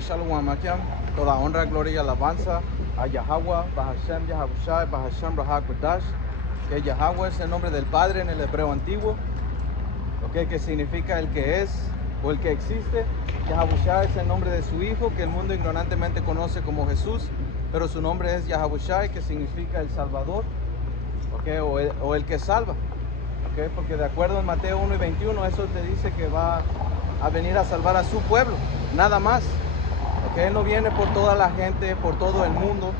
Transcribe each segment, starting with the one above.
Shalom Makiam, toda honra, gloria y alabanza a Yahweh, Bahashem, Yahabushai, Bahashem, Rahak Kodash, que Yahweh es el nombre del Padre en el hebreo antiguo, que significa el que es o el que existe. Yahabushai es el nombre de su Hijo, que el mundo ignorantemente conoce como Jesús, pero su nombre es Yahabushai, que significa el Salvador, o el que salva, porque de acuerdo en Mateo 1 y 21, eso te dice que va a venir a salvar a su pueblo, nada más. Él no viene por toda la gente, por todo el mundo,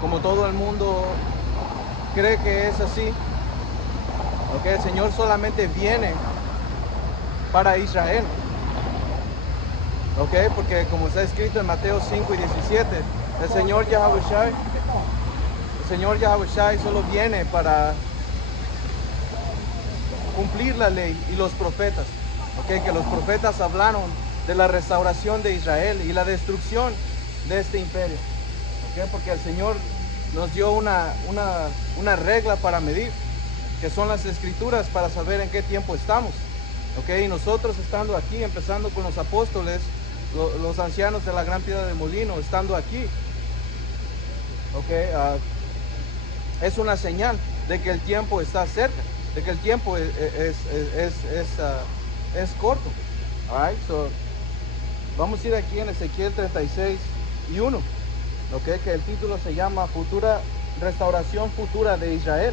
como todo el mundo cree que es así. El Señor solamente viene para Israel. Porque como está escrito en Mateo 5 y 17, el Señor Yahabushai solo viene para cumplir la ley y los profetas. Que los profetas hablaron de la restauración de Israel y la destrucción de este imperio. Porque el Señor nos dio una regla para medir, que son las escrituras, para saber en qué tiempo estamos. Y nosotros estando aquí, empezando con los apóstoles, los ancianos de la Gran Piedra del Molino, estando aquí, es una señal de que el tiempo está cerca, de que el tiempo es corto. Vamos a ir aquí en Ezequiel 36 y 1, que el título se llama Restauración Futura de Israel.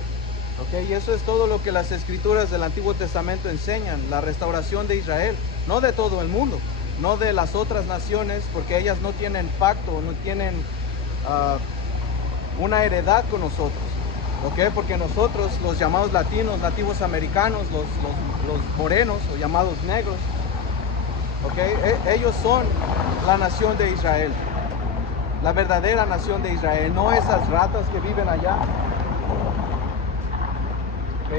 Y eso es todo lo que las escrituras del Antiguo Testamento enseñan, la restauración de Israel, no de todo el mundo, no de las otras naciones, porque ellas no tienen pacto, no tienen una heredad con nosotros. Porque nosotros, los llamados latinos, nativos americanos, los morenos o llamados negros, ellos son la nación de Israel, la verdadera nación de Israel, no esas ratas que viven allá,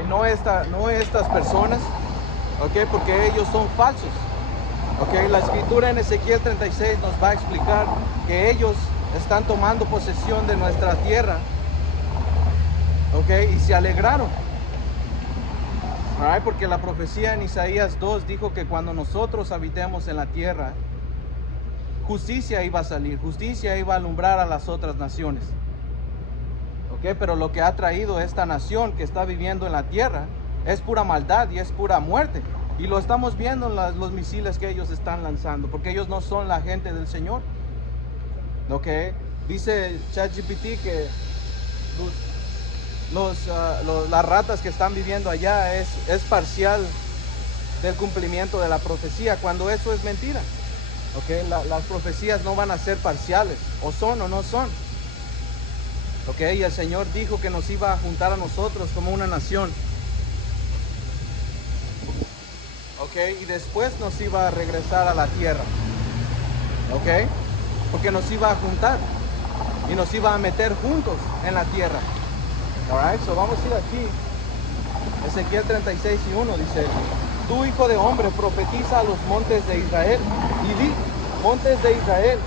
no estas personas, porque ellos son falsos. La escritura en Ezequiel 36 nos va a explicar que ellos están tomando posesión de nuestra tierra, y se alegraron. Porque la profecía en Isaías 2 dijo que cuando nosotros habitemos en la tierra, justicia iba a salir, justicia iba a alumbrar a las otras naciones. Pero lo que ha traído esta nación que está viviendo en la tierra es pura maldad y es pura muerte. Y lo estamos viendo en los misiles que ellos están lanzando, porque ellos no son la gente del Señor. Dice ChatGPT que las ratas que están viviendo allá es parcial del cumplimiento de la profecía, cuando eso es mentira. Las profecías no van a ser parciales, o son o no son. Y el Señor dijo que nos iba a juntar a nosotros como una nación. Y después nos iba a regresar a la tierra. Porque nos iba a juntar y nos iba a meter juntos en la tierra. Vamos a ir aquí. Ezequiel 36 y 1 dice: Tú, hijo de hombre, profetiza a los montes de Israel y di: montes de Israel,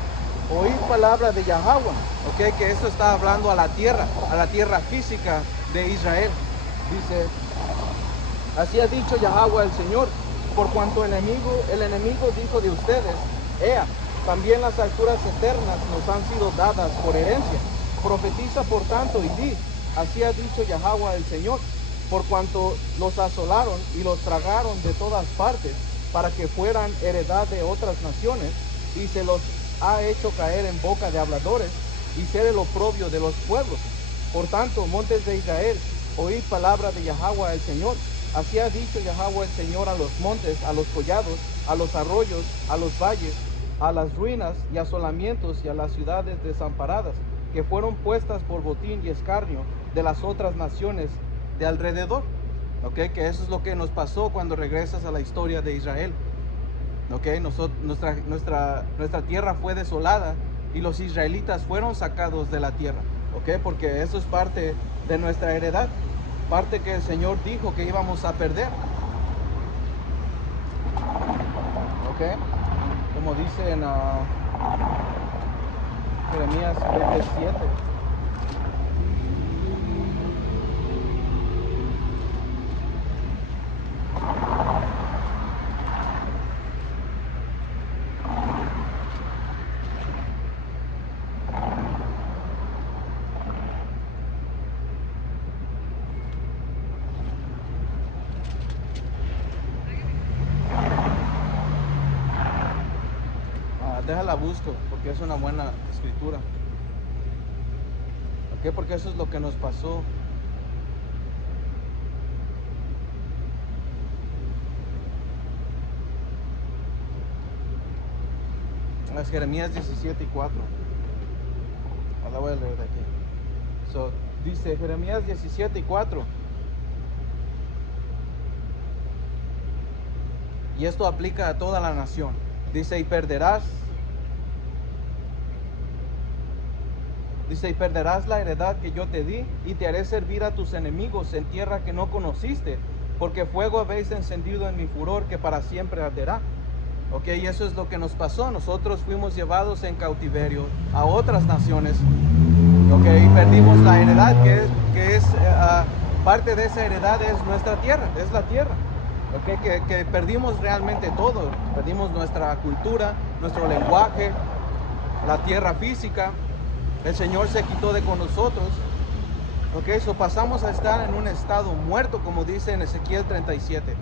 oíd palabra de Yahweh. Que esto está hablando a la tierra física de Israel. Dice: así ha dicho Yahweh el Señor, por cuanto el enemigo dijo de ustedes: Ea, también las alturas eternas nos han sido dadas por herencia. Profetiza por tanto y di: así ha dicho Yahweh el Señor, por cuanto los asolaron y los tragaron de todas partes, para que fueran heredad de otras naciones, y se los ha hecho caer en boca de habladores, y ser el oprobio de los pueblos. Por tanto, montes de Israel, oíd palabra de Yahweh el Señor. Así ha dicho Yahweh el Señor a los montes, a los collados, a los arroyos, a los valles, a las ruinas y asolamientos y a las ciudades desamparadas, que fueron puestas por botín y escarnio de las otras naciones de alrededor. Que eso es lo que nos pasó cuando regresas a la historia de Israel. Nuestra tierra fue desolada y los israelitas fueron sacados de la tierra. Porque eso es parte de nuestra heredad, parte que el Señor dijo que íbamos a perder. Como dice en Jeremías 27. déjala busco, porque es una buena escritura. Ok, porque eso es lo que nos pasó. Es Jeremías 17:4. La voy a leer de aquí. So, dice Jeremías 17:4. Y esto aplica a toda la nación. Dice, y perderás la heredad que yo te di, y te haré servir a tus enemigos en tierra que no conociste, porque fuego habéis encendido en mi furor, que para siempre arderá. Ok, y eso es lo que nos pasó. Nosotros fuimos llevados en cautiverio a otras naciones. Ok, y perdimos la heredad, que es parte de esa heredad es nuestra tierra, es la tierra. Ok, que perdimos realmente todo. Perdimos nuestra cultura, nuestro lenguaje, la tierra física. El Señor se quitó de con nosotros. Ok, so pasamos a estar en un estado muerto, como dice en Ezequiel 37.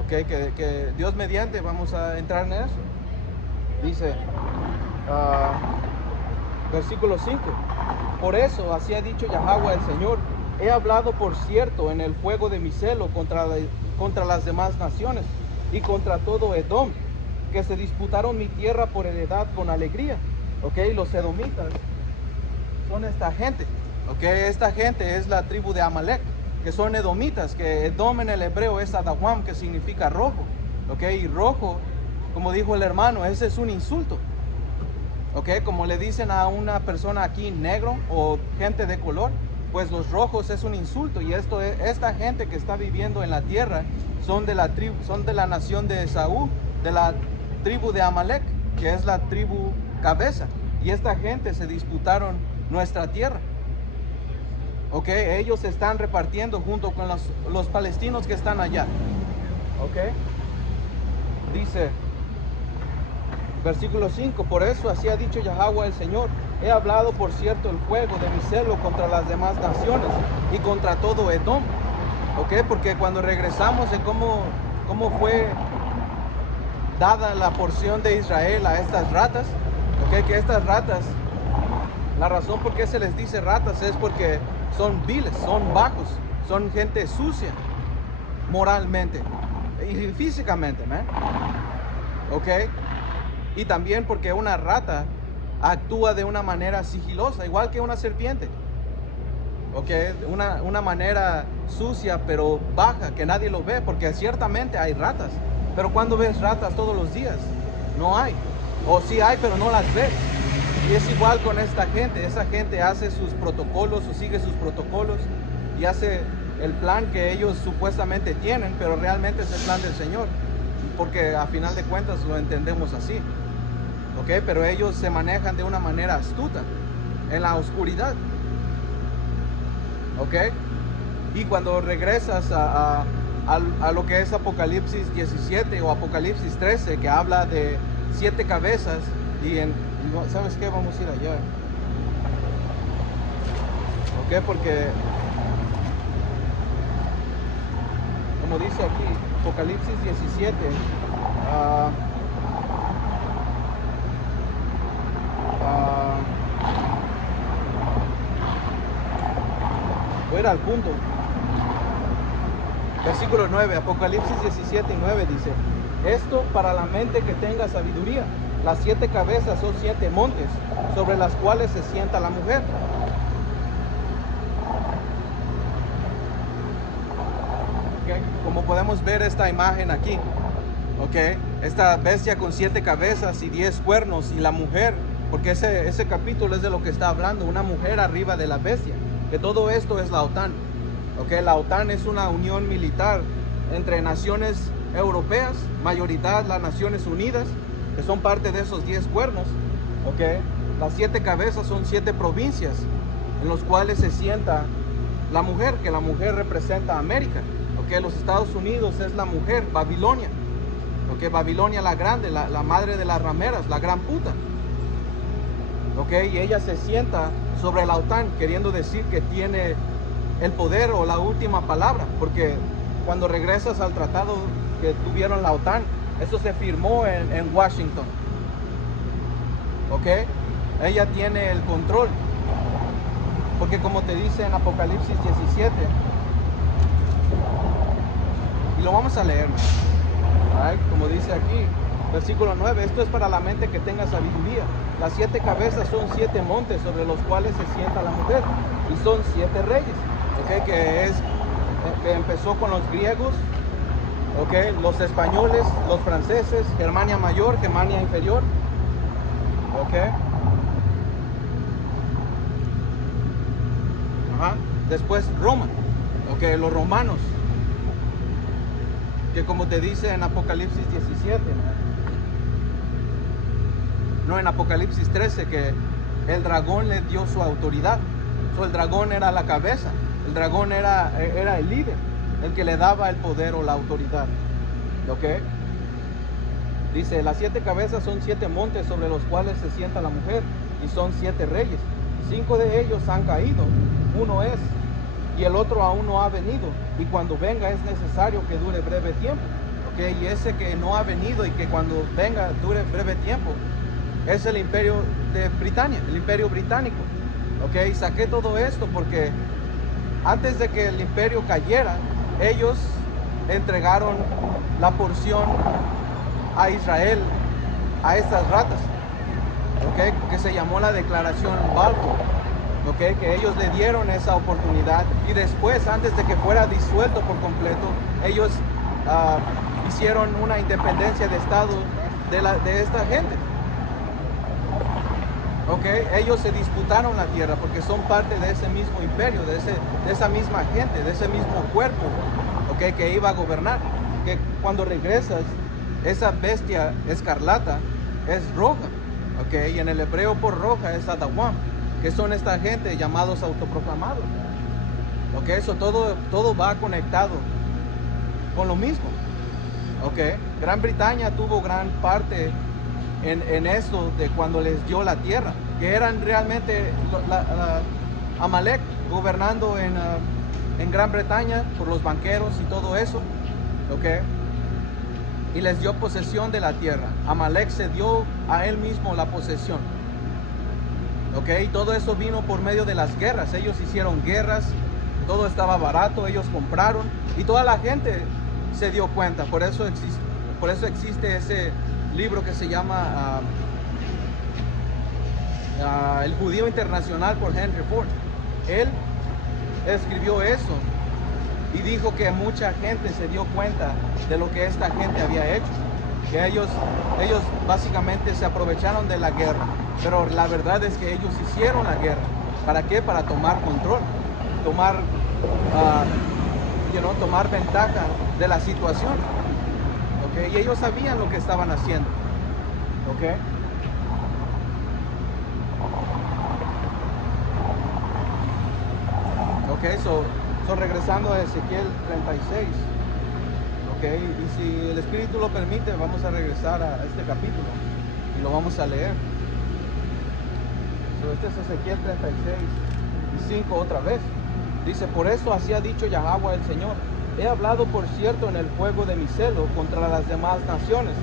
Ok, que Dios mediante vamos a entrar en eso. Dice, versículo 5. Por eso así ha dicho Yahweh el Señor: he hablado por cierto en el fuego de mi celo contra las demás naciones y contra todo Edom, que se disputaron mi tierra por heredad con alegría. Ok, los edomitas son esta gente. Ok, esta gente es la tribu de Amalek, que son edomitas, que Edom en el hebreo es Adawam, que significa rojo. Ok, y rojo, como dijo el hermano, ese es un insulto. Ok, como le dicen a una persona aquí negro o gente de color, pues los rojos es un insulto. Y esta gente que está viviendo en la tierra son de la nación de Esaú, de la tribu de Amalek, que es la tribu cabeza. Y esta gente se disputaron nuestra tierra. Ok, ellos se están repartiendo junto con los palestinos que están allá. Ok, dice versículo 5, por eso así ha dicho Yahweh el Señor: he hablado por cierto el fuego de mi celo contra las demás naciones y contra todo Edom. Ok, porque cuando regresamos de cómo fue dada la porción de Israel a estas ratas, ok, que estas ratas, la razón por qué se les dice ratas es porque son viles, son bajos, son gente sucia moralmente y físicamente, man. Ok, y también porque una rata actúa de una manera sigilosa, igual que una serpiente. Ok, una manera sucia pero baja, que nadie lo ve, porque ciertamente hay ratas, pero cuando ves ratas todos los días, no hay, o sí hay pero no las ves. Y es igual con esta gente. Esa gente hace sus protocolos o sigue sus protocolos y hace el plan que ellos supuestamente tienen, pero realmente es el plan del Señor, porque a final de cuentas lo entendemos así. Ok, pero ellos se manejan de una manera astuta en la oscuridad. Ok, y cuando regresas a lo que es Apocalipsis 17 o Apocalipsis 13, que habla de 7 cabezas, ¿sabes qué? Vamos a ir allá. Ok, porque como dice aquí Apocalipsis 17, voy a ir al punto. Versículo 9, Apocalipsis 17 y 9 dice: esto para la mente que tenga sabiduría. Las 7 cabezas son 7 montes, sobre las cuales se sienta la mujer. Okay. Como podemos ver esta imagen aquí, okay, esta bestia con 7 cabezas y 10 cuernos, y la mujer, porque ese capítulo es de lo que está hablando, una mujer arriba de la bestia, que todo esto es la OTAN. Okay, la OTAN es una unión militar entre naciones europeas, mayoritad las Naciones Unidas, que son parte de esos 10 cuernos. Okay, las 7 cabezas son 7 provincias en los cuales se sienta la mujer, que la mujer representa a América. Okay, los Estados Unidos es la mujer, Babilonia. Okay, Babilonia la grande, la madre de las rameras, la gran puta. Okay, y ella se sienta sobre la OTAN, queriendo decir que tiene el poder o la última palabra, porque cuando regresas al tratado que tuvieron la OTAN, eso se firmó en Washington. ¿ok? Ella tiene el control. Porque como te dice en Apocalipsis 17, y lo vamos a leer, right? Como dice aquí, versículo 9, esto es para la mente que tenga sabiduría. Las 7 cabezas son 7 montes sobre los cuales se sienta la mujer, y son 7 reyes, ¿ok? Que empezó con los griegos, ¿ok? Los españoles, los franceses, Germania Mayor, Germania Inferior, ¿ok? Ajá. Después Roma, ¿ok? Los romanos, que como te dice en Apocalipsis 17, no en Apocalipsis 13, que el dragón le dio su autoridad. El dragón era la cabeza, el dragón era el líder, el que le daba el poder o la autoridad, ¿ok? Dice, las 7 cabezas son 7 montes sobre los cuales se sienta la mujer, y son 7 reyes. 5 de ellos han caído, uno es, y el otro aún no ha venido, y cuando venga es necesario que dure breve tiempo, ¿ok? Y ese que no ha venido y que cuando venga dure breve tiempo es el imperio de Britania, el imperio británico, ¿ok? Y saqué todo esto porque antes de que el imperio cayera, ellos entregaron la porción a Israel, a estas ratas, ¿ok? Que se llamó la Declaración Balfour, ¿ok? Que ellos le dieron esa oportunidad, y después, antes de que fuera disuelto por completo, ellos hicieron una independencia de Estado de esta gente. Okay. Ellos se disputaron la tierra porque son parte de ese mismo imperio, de esa misma gente, de ese mismo cuerpo, okay, que iba a gobernar. Que cuando regresas, esa bestia escarlata es roja, okay, y en el hebreo por roja es Adawam, que son esta gente llamados autoproclamados. Okay, eso todo va conectado con lo mismo. Okay. Gran Bretaña tuvo gran parte en eso de cuando les dio la tierra, que eran realmente Amalek gobernando en Gran Bretaña por los banqueros y todo eso, ¿ok? Y les dio posesión de la tierra. Amalek se dio a él mismo la posesión, ¿ok? Y todo eso vino por medio de las guerras. Ellos hicieron guerras, todo estaba barato, ellos compraron, y toda la gente se dio cuenta. Por eso existe ese libro que se llama El Judío Internacional por Henry Ford. Él escribió eso y dijo que mucha gente se dio cuenta de lo que esta gente había hecho, que ellos básicamente se aprovecharon de la guerra, pero la verdad es que ellos hicieron la guerra. ¿Para qué? Para tomar control, tomar ventaja de la situación. Y ellos sabían lo que estaban haciendo, ¿ok? Ok, so regresando a Ezequiel 36, ¿ok? Y si el Espíritu lo permite, vamos a regresar a este capítulo y lo vamos a leer. So, este es Ezequiel 36 y 5 otra vez. Dice, por eso así ha dicho Yahweh el Señor. He hablado, por cierto, en el fuego de mi celo contra las demás naciones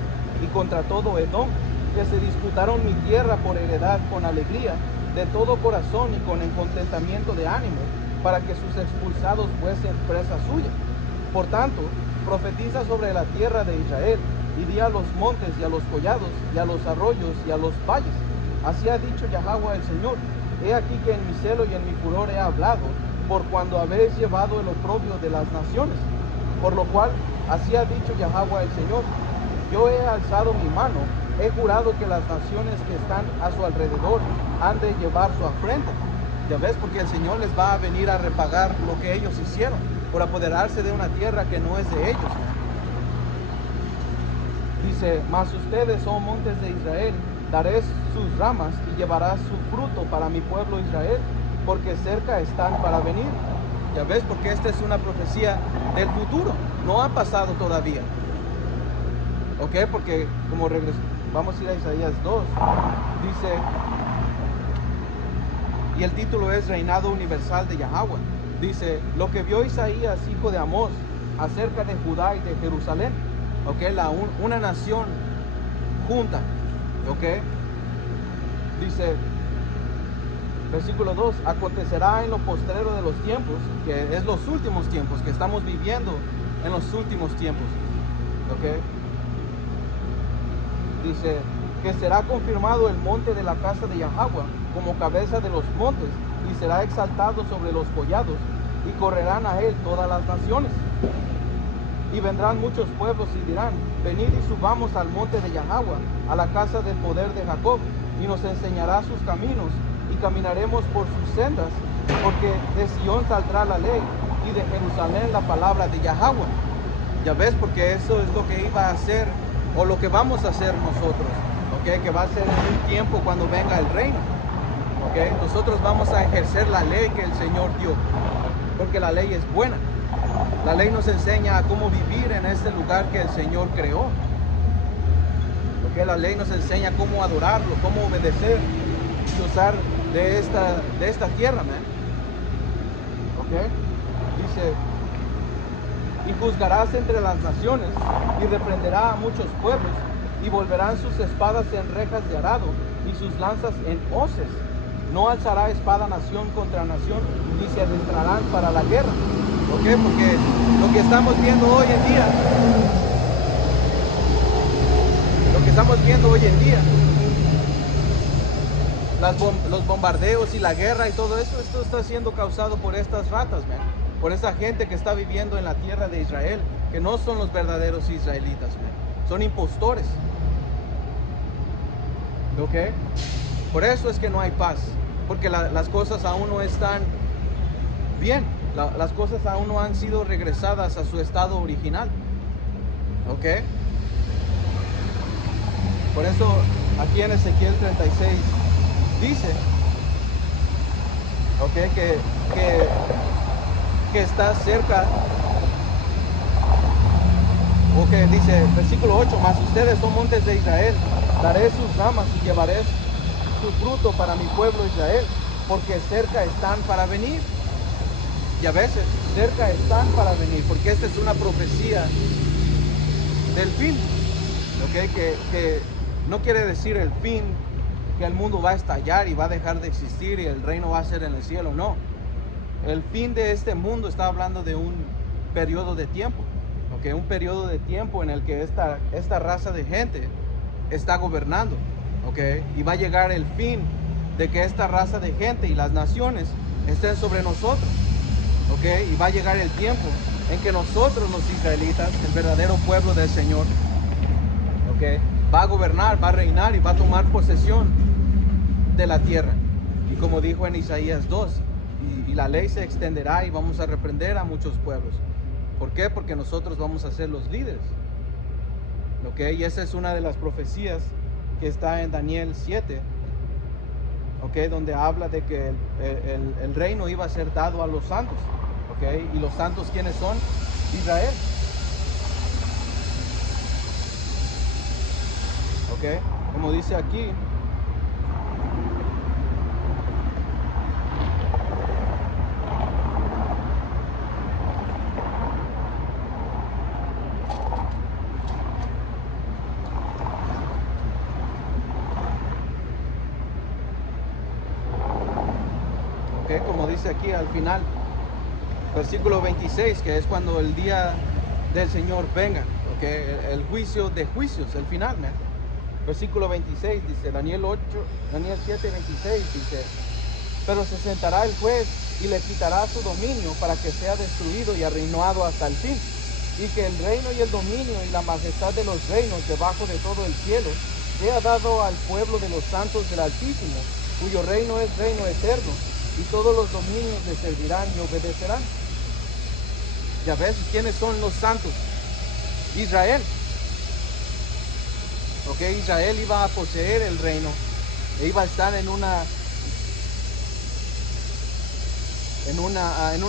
y contra todo Edom, que se disputaron mi tierra por heredad con alegría, de todo corazón y con contentamiento de ánimo, para que sus expulsados fuesen presa suya. Por tanto, profetiza sobre la tierra de Israel, y di a los montes y a los collados, y a los arroyos y a los valles. Así ha dicho Yahweh el Señor. He aquí que en mi celo y en mi furor he hablado, por cuando habéis llevado el oprobio de las naciones. Por lo cual, así ha dicho Yahweh el Señor, yo he alzado mi mano, he jurado que las naciones que están a su alrededor han de llevar su afrenta. Ya ves, porque el Señor les va a venir a repagar lo que ellos hicieron, por apoderarse de una tierra que no es de ellos. Dice, mas ustedes, oh montes de Israel, daré sus ramas y llevará su fruto para mi pueblo Israel, porque cerca están para venir. Ya ves, porque esta es una profecía del futuro, no ha pasado todavía. Ok, porque como vamos a ir a Isaías 2, dice, y el título es Reinado Universal de Yahweh. Dice, lo que vio Isaías, hijo de Amós, acerca de Judá y de Jerusalén, ok, una nación junta, ok, Dice, versículo 2, acontecerá en lo postrero de los tiempos, que es los últimos tiempos, que estamos viviendo en los últimos tiempos. ¿Ok? Dice, que será confirmado el monte de la casa de Yahweh como cabeza de los montes, y será exaltado sobre los collados, y correrán a él todas las naciones. Y vendrán muchos pueblos y dirán, venid y subamos al monte de Yahweh, a la casa del poder de Jacob, y nos enseñará sus caminos, y caminaremos por sus sendas, porque de Sión saldrá la ley, y de Jerusalén la palabra de Yahweh. Ya ves, porque eso es lo que iba a hacer, o lo que vamos a hacer nosotros, ¿ok? Que va a ser en un tiempo cuando venga el reino, ¿ok? Nosotros vamos a ejercer la ley que el Señor dio, porque la ley es buena. La ley nos enseña a cómo vivir en este lugar que el Señor creó. Porque la ley nos enseña cómo adorarlo, cómo obedecer y usar de esta tierra, man. ¿Ok? Dice, y juzgarás entre las naciones y reprenderá a muchos pueblos, y volverán sus espadas en rejas de arado y sus lanzas en hoces. No alzará espada nación contra nación, ni se adestrarán para la guerra. ¿Ok? Porque lo que estamos viendo hoy en día, los bombardeos y la guerra y todo eso, esto está siendo causado por estas ratas, man. Por esa gente que está viviendo en la tierra de Israel, que no son los verdaderos israelitas, man. Son impostores. ¿Ok? Por eso es que no hay paz, porque las cosas aún no están bien. Las cosas aún no han sido regresadas a su estado original. ¿Ok? Por eso aquí en Ezequiel 36 dice, ¿ok? Que está cerca. Ok, dice, versículo 8, mas ustedes son montes de Israel, daré sus ramas y llevaré su fruto para mi pueblo Israel, porque cerca están para venir. Y a veces cerca están para venir, porque esta es una profecía del fin. ¿Ok? Que no quiere decir el fin, que el mundo va a estallar y va a dejar de existir y el reino va a ser en el cielo, no. El fin de este mundo está hablando de un periodo de tiempo, ¿ok? Un periodo de tiempo en el que esta raza de gente está gobernando, ¿ok? Y va a llegar el fin de que esta raza de gente y las naciones estén sobre nosotros, ¿ok? Y va a llegar el tiempo en que nosotros, los israelitas, el verdadero pueblo del Señor, ¿ok? Va a gobernar, va a reinar y va a tomar posesión de la tierra. Y como dijo en Isaías 2, y la ley se extenderá y vamos a reprender a muchos pueblos. ¿Por qué? Porque nosotros vamos a ser los líderes. ¿Ok? Y esa es una de las profecías que está en Daniel 7, ¿ok? Donde habla de que el reino iba a ser dado a los santos. ¿Ok? Y los santos, ¿quiénes son? Israel. ¿Ok? Como dice aquí, como dice aquí al final, versículo 26, que es cuando el día del Señor venga, ¿okay? El juicio de juicios, el final, ¿no? Versículo 26 dice, Daniel 7, 26 dice, pero se sentará el juez y le quitará su dominio para que sea destruido y arruinado hasta el fin, y que el reino y el dominio y la majestad de los reinos debajo de todo el cielo sea dado al pueblo de los santos del Altísimo, cuyo reino es reino eterno, y todos los dominios le servirán y obedecerán. Ya ves, ¿quiénes son los santos? Israel. Ok, Israel iba a poseer el reino e iba a estar en un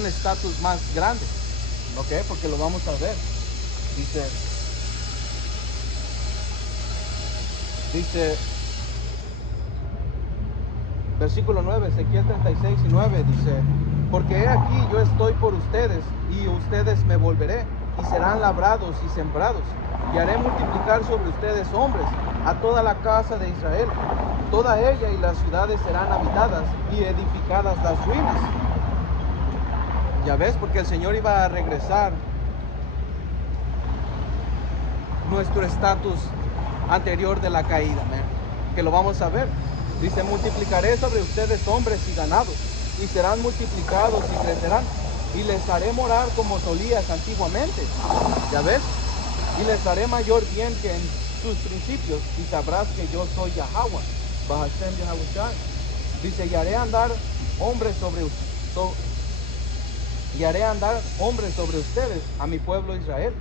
estatus más grande. Ok, porque lo vamos a ver. Dice versículo 9, Ezequiel 36 y 9 dice, porque he aquí yo estoy por ustedes, y ustedes me volveré, y serán labrados y sembrados, y haré multiplicar sobre ustedes hombres, a toda la casa de Israel, toda ella y las ciudades serán habitadas y edificadas las ruinas. Ya ves, porque el Señor iba a regresar nuestro estatus anterior de la caída, que lo vamos a ver. Dice, multiplicaré sobre ustedes hombres y ganados, y serán multiplicados y crecerán, y les haré morar como solías antiguamente. Ya ves, y les haré mayor bien que en sus principios, y sabrás que yo soy Yahweh. Bahashem Yahawashi. Dice, y haré andar hombres sobre ustedes, a mi pueblo Israel,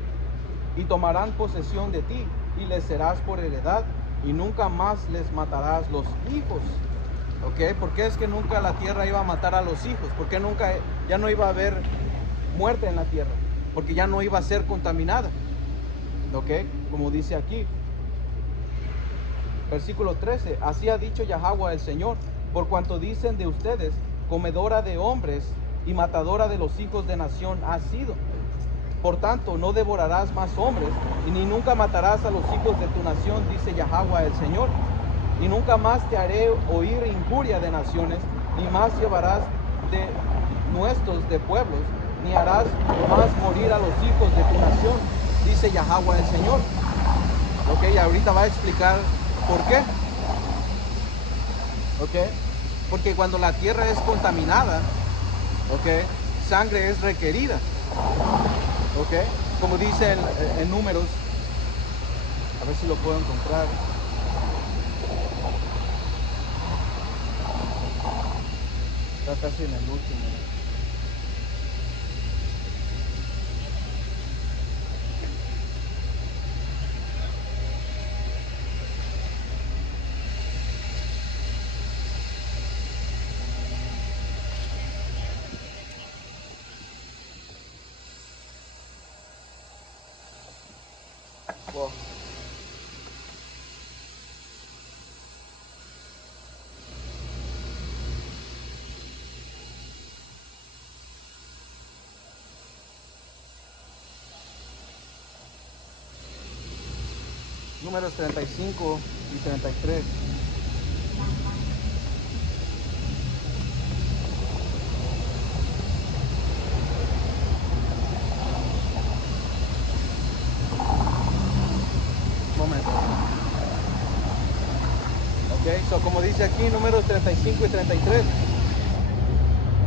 y tomarán posesión de ti, y les serás por heredad, y nunca más les matarás los hijos. ¿Ok? ¿Por qué es que nunca la tierra iba a matar a los hijos? Porque nunca, ya no iba a haber muerte en la tierra, porque ya no iba a ser contaminada. ¿Ok? Como dice aquí, versículo 13, así ha dicho Yahweh el Señor, por cuanto dicen de ustedes, comedora de hombres y matadora de los hijos de nación has sido. Por tanto, no devorarás más hombres, y ni nunca matarás a los hijos de tu nación, dice Yahweh el Señor. Y nunca más te haré oír injuria de naciones, ni más llevarás de nuestros de pueblos, ni harás más morir a los hijos de tu nación, dice Yahweh el Señor. Ok, y ahorita va a explicar por qué. Ok, porque cuando la tierra es contaminada, ok, sangre es requerida. Ok, como dice en Números, a ver si lo puedo encontrar. Está casi en el último. Wow. Números 35 y 33. Momento. Ok, so como dice aquí, números 35 y 33.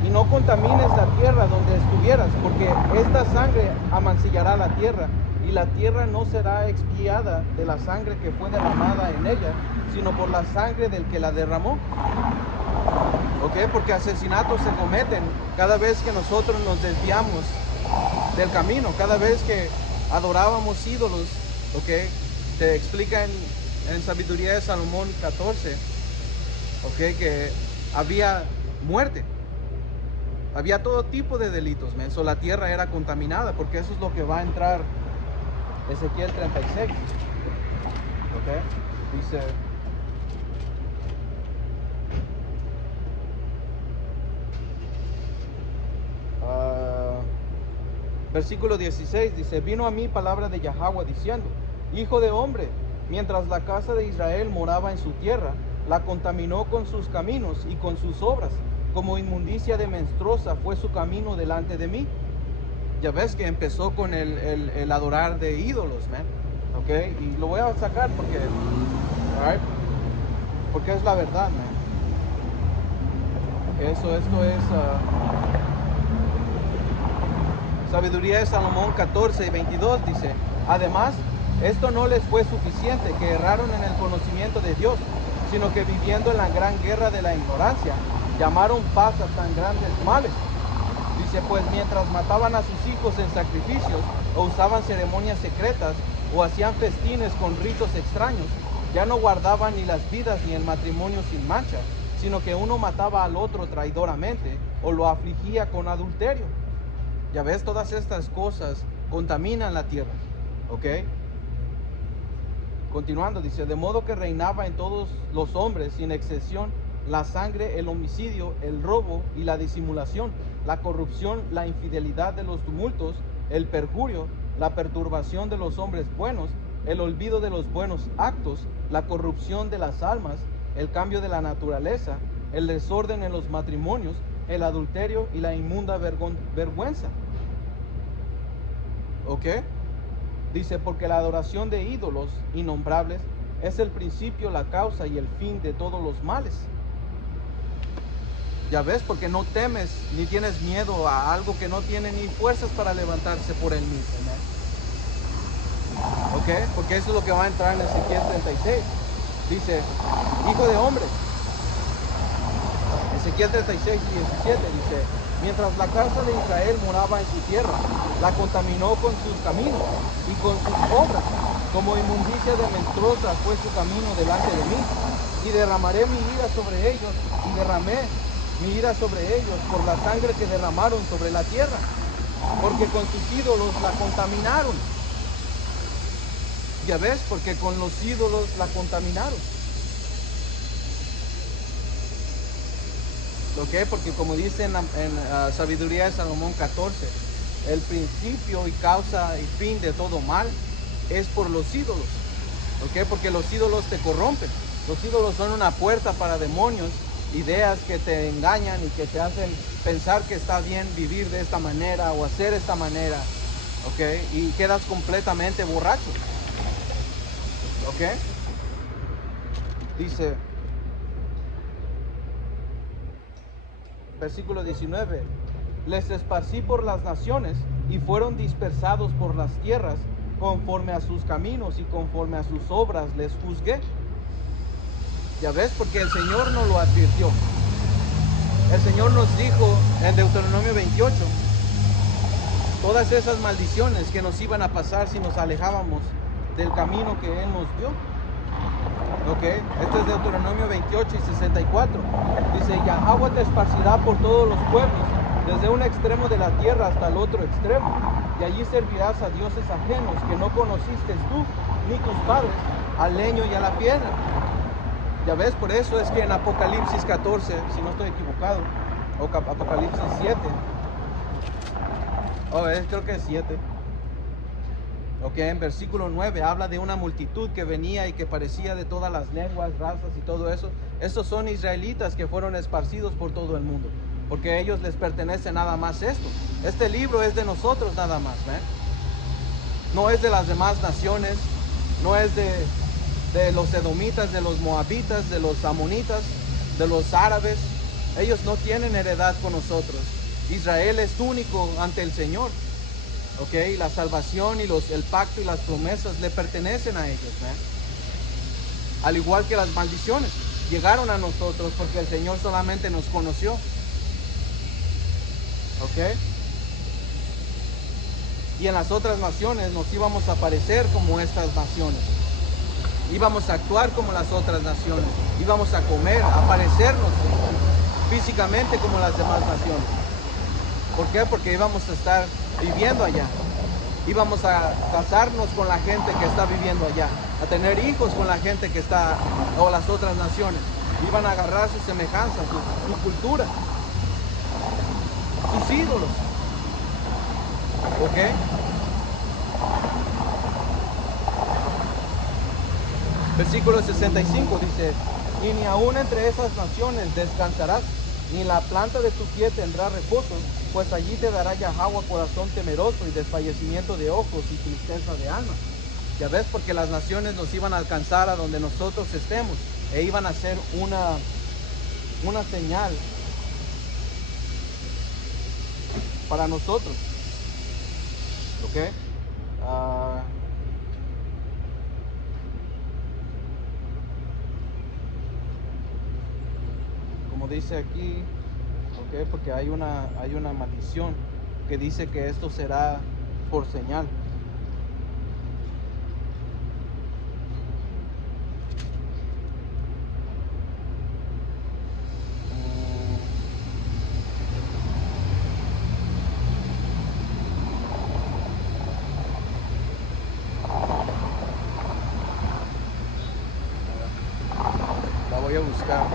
Y no contamines la tierra donde estuvieras, porque esta sangre amancillará la tierra, y la tierra no será expiada de la sangre que fue derramada en ella, sino por la sangre del que la derramó. ¿Ok? Porque asesinatos se cometen cada vez que nosotros nos desviamos del camino, cada vez que adorábamos ídolos. ¿Ok? Te explica en Sabiduría de Salomón 14, ¿ok? Que había muerte. Había todo tipo de delitos, so la tierra era contaminada, porque eso es lo que va a entrar Ezequiel 36. ¿Ok? Dice, versículo 16, dice, vino a mí palabra de Yahweh diciendo, hijo de hombre, mientras la casa de Israel moraba en su tierra, la contaminó con sus caminos y con sus obras, como inmundicia de menstruosa fue su camino delante de mí. Ya ves que empezó con el adorar de ídolos, man. Ok, y lo voy a sacar porque, right? Porque es la verdad, man. Esto es Sabiduría de Salomón 14 y 22 dice, además, esto no les fue suficiente, que erraron en el conocimiento de Dios, sino que viviendo en la gran guerra de la ignorancia, llamaron paz a tan grandes males. Dice, pues mientras mataban a sus hijos en sacrificios, o usaban ceremonias secretas, o hacían festines con ritos extraños, ya no guardaban ni las vidas ni el matrimonio sin mancha, sino que uno mataba al otro traidoramente, o lo afligía con adulterio. Ya ves, todas estas cosas contaminan la tierra. ¿Ok? Continuando, dice, de modo que reinaba en todos los hombres, sin excepción, la sangre, el homicidio, el robo y la disimulación, la corrupción, la infidelidad de los tumultos, el perjurio, la perturbación de los hombres buenos, el olvido de los buenos actos, la corrupción de las almas, el cambio de la naturaleza, el desorden en los matrimonios, el adulterio y la inmunda vergüenza. ¿Ok? Dice, porque la adoración de ídolos innombrables es el principio, la causa y el fin de todos los males. Ya ves, porque no temes ni tienes miedo a algo que no tiene ni fuerzas para levantarse por él mismo, ¿no? ¿Ok? Porque eso es lo que va a entrar en Ezequiel 36. Dice, hijo de hombre. Ezequiel 36 y 17 dice, mientras la casa de Israel moraba en su tierra, la contaminó con sus caminos y con sus obras. Como inmundicia de menstruosa fue su camino delante de mí. Y derramaré mi ira sobre ellos, y derramé mi ira sobre ellos por la sangre que derramaron sobre la tierra, porque con sus ídolos la contaminaron. Ya ves, porque con los ídolos la contaminaron. ¿Ok? Porque como dice en Sabiduría de Salomón 14, el principio y causa y fin de todo mal es por los ídolos. ¿Ok? Porque los ídolos te corrompen. Los ídolos son una puerta para demonios, ideas que te engañan y que te hacen pensar que está bien vivir de esta manera o hacer esta manera. ¿Ok? Y quedas completamente borracho. ¿Ok? Dice, versículo 19, les esparcí por las naciones y fueron dispersados por las tierras, conforme a sus caminos y conforme a sus obras les juzgué. Ya ves, porque el Señor nos lo advirtió. El Señor nos dijo en Deuteronomio 28, todas esas maldiciones que nos iban a pasar si nos alejábamos del camino que Él nos dio. Ok, esto es Deuteronomio 28 y 64. Dice, Yahweh te esparcirá por todos los pueblos, desde un extremo de la tierra hasta el otro extremo, y allí servirás a dioses ajenos que no conociste tú, ni tus padres, al leño y a la piedra. Ya ves, por eso es que en Apocalipsis 14, si no estoy equivocado, o Apocalipsis 7, creo que es 7. Ok, en versículo 9 habla de una multitud que venía y que parecía de todas las lenguas, razas y todo eso. Estos son israelitas que fueron esparcidos por todo el mundo, porque a ellos les pertenece nada más esto. Este libro es de nosotros nada más, ¿eh? No es de las demás naciones, no es de los edomitas, de los moabitas, de los amonitas, de los árabes. Ellos no tienen heredad con nosotros. Israel es único ante el Señor. Ok, la salvación y el pacto y las promesas le pertenecen a ellos, ¿eh? Al igual que las maldiciones, llegaron a nosotros porque el Señor solamente nos conoció. Ok. Y en las otras naciones nos íbamos a parecer como estas naciones. Íbamos a actuar como las otras naciones. Íbamos a comer, a parecernos físicamente como las demás naciones. ¿Por qué? Porque íbamos a estar viviendo allá. Íbamos a casarnos con la gente que está viviendo allá, a tener hijos con la gente que está, o las otras naciones. Iban a agarrar su semejanza, su cultura, sus ídolos. ¿Ok? Versículo 65 dice, y ni aún entre esas naciones descansarás, ni la planta de tu pie tendrá reposo, pues allí te dará Yahweh corazón temeroso y desfallecimiento de ojos y tristeza de alma. Ya ves, porque las naciones nos iban a alcanzar a donde nosotros estemos, e iban a ser una señal para nosotros. ¿Ok? Como dice aquí, ¿ok? Porque hay una maldición que dice que esto será por señal. La voy a buscar.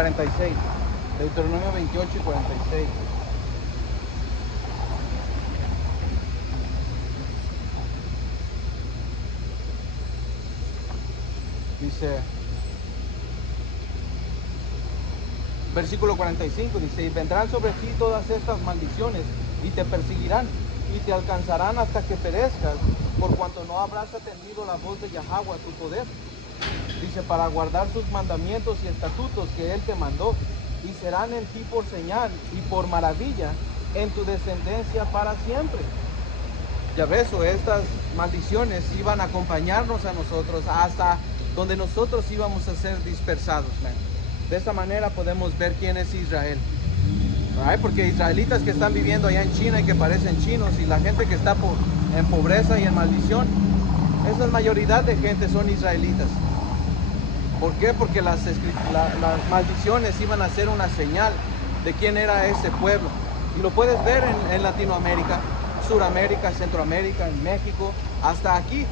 46. Deuteronomio 28 y 46. Dice, versículo 45, dice, y vendrán sobre ti todas estas maldiciones y te perseguirán y te alcanzarán hasta que perezcas, por cuanto no habrás atendido la voz de Yahweh tu poder. Dice, para guardar sus mandamientos y estatutos que Él te mandó, y serán en ti por señal y por maravilla en tu descendencia para siempre. Ya ves, o estas maldiciones iban a acompañarnos a nosotros hasta donde nosotros íbamos a ser dispersados, man. De esta manera podemos ver quién es Israel. Right? Porque israelitas que están viviendo allá en China y que parecen chinos, y la gente que está en pobreza y en maldición, esa mayoría de gente son israelitas. ¿Por qué? Porque las maldiciones iban a ser una señal de quién era ese pueblo. Y lo puedes ver en Latinoamérica, Suramérica, Centroamérica, en México, hasta aquí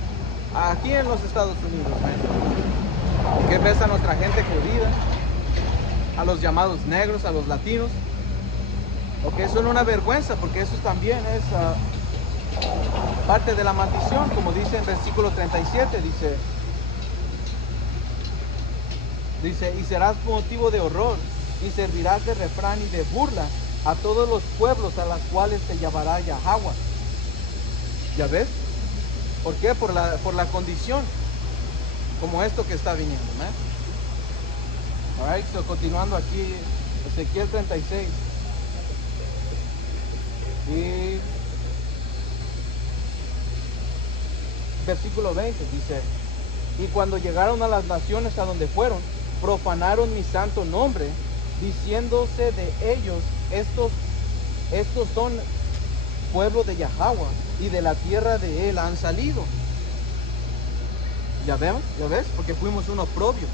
en los Estados Unidos. ¿Man? ¿Qué ves a nuestra gente judía? A los llamados negros, a los latinos. Ok, son una vergüenza, porque eso también es parte de la maldición, como dice en versículo 37, dice, y serás motivo de horror, y servirás de refrán y de burla a todos los pueblos a los cuales te llamará Yahweh. ¿Ya ves? ¿Por qué? Por la condición, como esto que está viniendo, ¿no? Alright, so continuando aquí, Ezequiel 36. Y versículo 20 dice, y cuando llegaron a las naciones a donde fueron, profanaron mi santo nombre, diciéndose de ellos, estos son pueblo de Yahweh, y de la tierra de él han salido. ¿Ya vemos? ¿Ya ves? Porque fuimos un oprobio.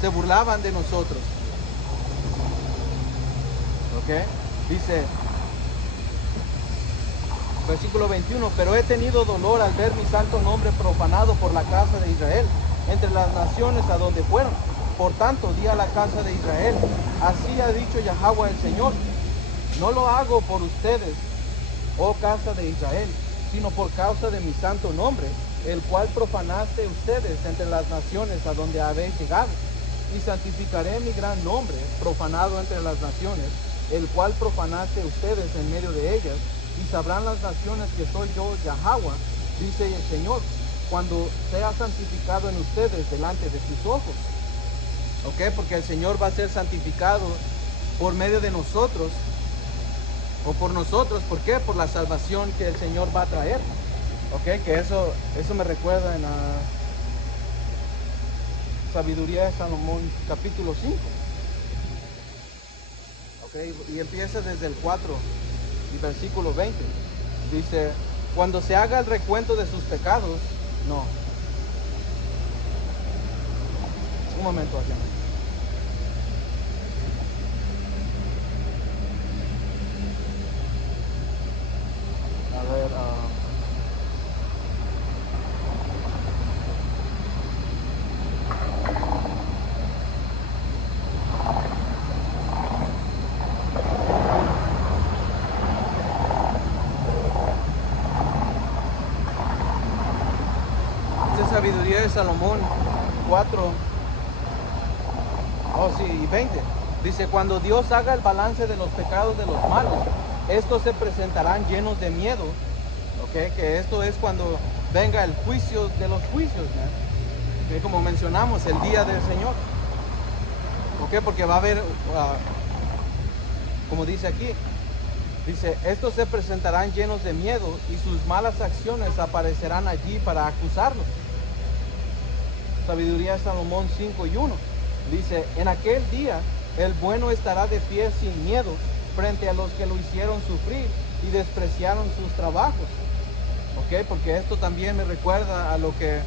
Se burlaban de nosotros. ¿Ok? Dice, versículo 21, pero he tenido dolor al ver mi santo nombre profanado por la casa de Israel, entre las naciones a donde fueron. Por tanto, di a la casa de Israel, así ha dicho Yahweh el Señor, no lo hago por ustedes, oh casa de Israel, sino por causa de mi santo nombre, el cual profanaste ustedes entre las naciones a donde habéis llegado. Y santificaré mi gran nombre, profanado entre las naciones, el cual profanaste ustedes en medio de ellas, y sabrán las naciones que soy yo, Yahweh, dice el Señor, cuando sea santificado en ustedes delante de sus ojos. ¿Ok? Porque el Señor va a ser santificado por medio de nosotros, o por nosotros. ¿Por qué? Por la salvación que el Señor va a traer. ¿Ok? Que eso me recuerda en la Sabiduría de Salomón, capítulo 5. ¿Ok? Y empieza desde el 4 y versículo 20. Dice, cuando se haga el recuento de sus pecados, no. Un momento acá. A ver, Sabiduría de Salomón 4, y 20. Dice, cuando Dios haga el balance de los pecados de los malos, estos se presentarán llenos de miedo. ¿Ok? Que esto es cuando venga el juicio de los juicios, ¿no? Que como mencionamos, el día del Señor. ¿Ok? Porque va a haber, como dice aquí, dice, estos se presentarán llenos de miedo y sus malas acciones aparecerán allí para acusarlos. Sabiduría de Salomón 5 y 1. Dice, en aquel día el bueno estará de pie sin miedo frente a los que lo hicieron sufrir y despreciaron sus trabajos. ¿Ok? Porque esto también me recuerda a lo que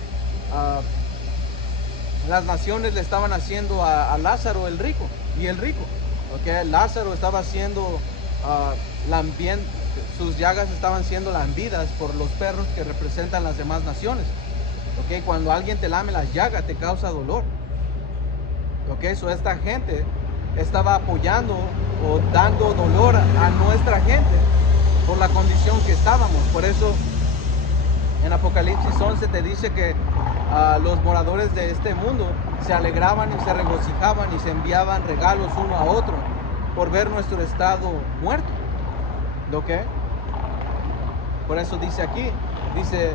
las naciones le estaban haciendo a Lázaro el rico y el rico. ¿Ok? Lázaro estaba siendo sus llagas estaban siendo lambidas por los perros que representan las demás naciones. ¿Ok? Cuando alguien te lame las llagas te causa dolor. Ok, so esta gente estaba apoyando o dando dolor a nuestra gente por la condición que estábamos. Por eso en Apocalipsis 11 te dice que los moradores de este mundo se alegraban y se regocijaban y se enviaban regalos uno a otro por ver nuestro estado muerto. ¿Ok? Por eso dice aquí, dice,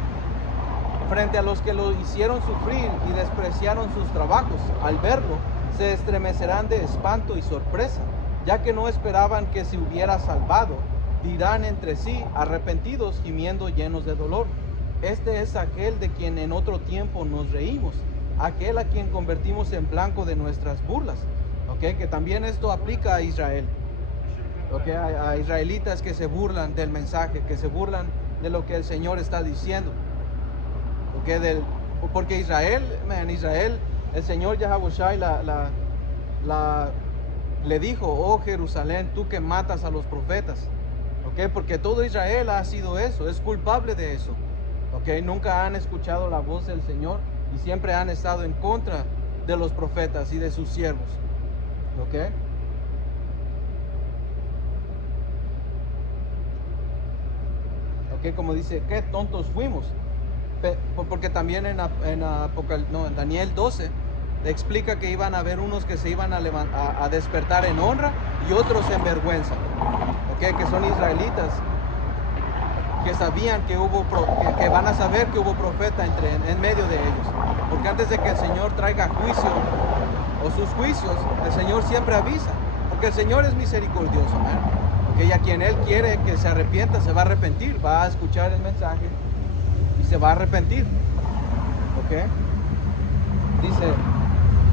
frente a los que lo hicieron sufrir y despreciaron sus trabajos, al verlo, se estremecerán de espanto y sorpresa, ya que no esperaban que se hubiera salvado. Dirán entre sí, arrepentidos, gimiendo llenos de dolor. Este es aquel de quien en otro tiempo nos reímos, aquel a quien convertimos en blanco de nuestras burlas. ¿Ok? Que también esto aplica a Israel. ¿Ok? A israelitas que se burlan del mensaje, que se burlan de lo que el Señor está diciendo. ¿Ok? Porque Israel, el Señor Yahawashi le dijo, oh Jerusalén, tú que matas a los profetas. ¿Ok? Porque todo Israel ha sido eso, es culpable de eso. ¿Ok? Nunca han escuchado la voz del Señor y siempre han estado en contra de los profetas y de sus siervos. ¿Ok? ¿Ok? Como dice, qué tontos fuimos. Porque también en Daniel 12 explica que iban a haber unos que se iban a despertar en honra y otros en vergüenza. ¿Ok? Que son israelitas que sabían que van a saber que hubo profeta en medio de ellos. Porque antes de que el Señor traiga juicio o sus juicios, el Señor siempre avisa. Porque el Señor es misericordioso, ¿eh? Okay, y a quien Él quiere que se arrepienta, se va a arrepentir, va a escuchar el mensaje y se va a arrepentir. ¿Ok? Dice,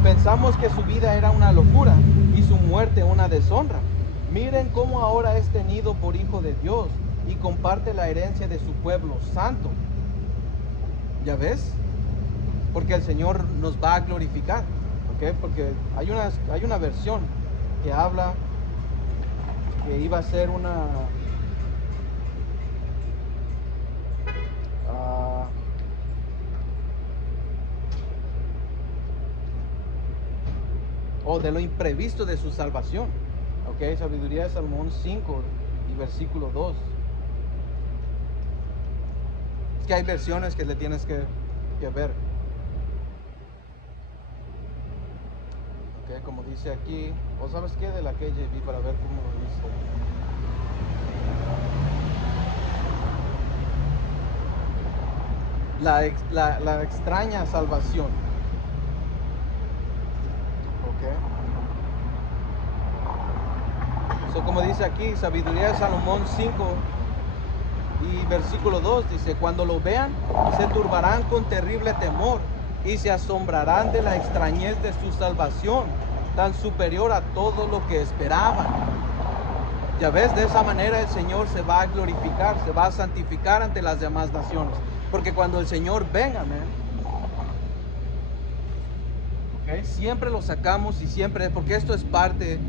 pensamos que su vida era una locura y su muerte una deshonra. Miren cómo ahora es tenido por hijo de Dios y comparte la herencia de su pueblo santo. ¿Ya ves? Porque el Señor nos va a glorificar. ¿Ok? Porque hay una versión que habla que iba a ser una... o de lo imprevisto de su salvación. ¿Ok? Sabiduría de Salomón 5 y versículo 2. Es que hay versiones que le tienes que ver. ¿Ok? Como dice aquí, o sabes qué, de la KJV para ver cómo lo dice. La extraña salvación. ¿Ok? So, como dice aquí, Sabiduría de Salomón 5 y versículo 2 dice, cuando lo vean, se turbarán con terrible temor y se asombrarán de la extrañez de su salvación, tan superior a todo lo que esperaban. Ya ves, de esa manera el Señor se va a glorificar, se va a santificar ante las demás naciones. Porque cuando el Señor venga, ¿okay? Siempre lo sacamos y siempre, porque esto es parte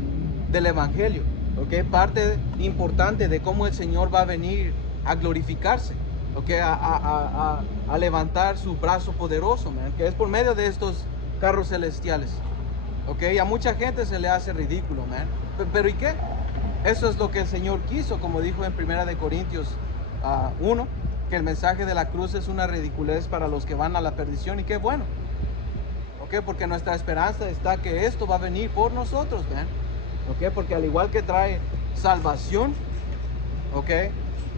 del Evangelio, ¿okay? Parte importante de cómo el Señor va a venir a glorificarse, ¿okay? A levantar su brazo poderoso, que es por medio de estos carros celestiales, ¿okay? A mucha gente se le hace ridículo, pero ¿y qué? Eso es lo que el Señor quiso, como dijo en 1 Corintios 1, que el mensaje de la cruz es una ridiculez para los que van a la perdición, y qué bueno. ¿Ok? Porque nuestra esperanza está que esto va a venir por nosotros, ¿ven? ¿Ok? Porque al igual que trae salvación, ¿ok?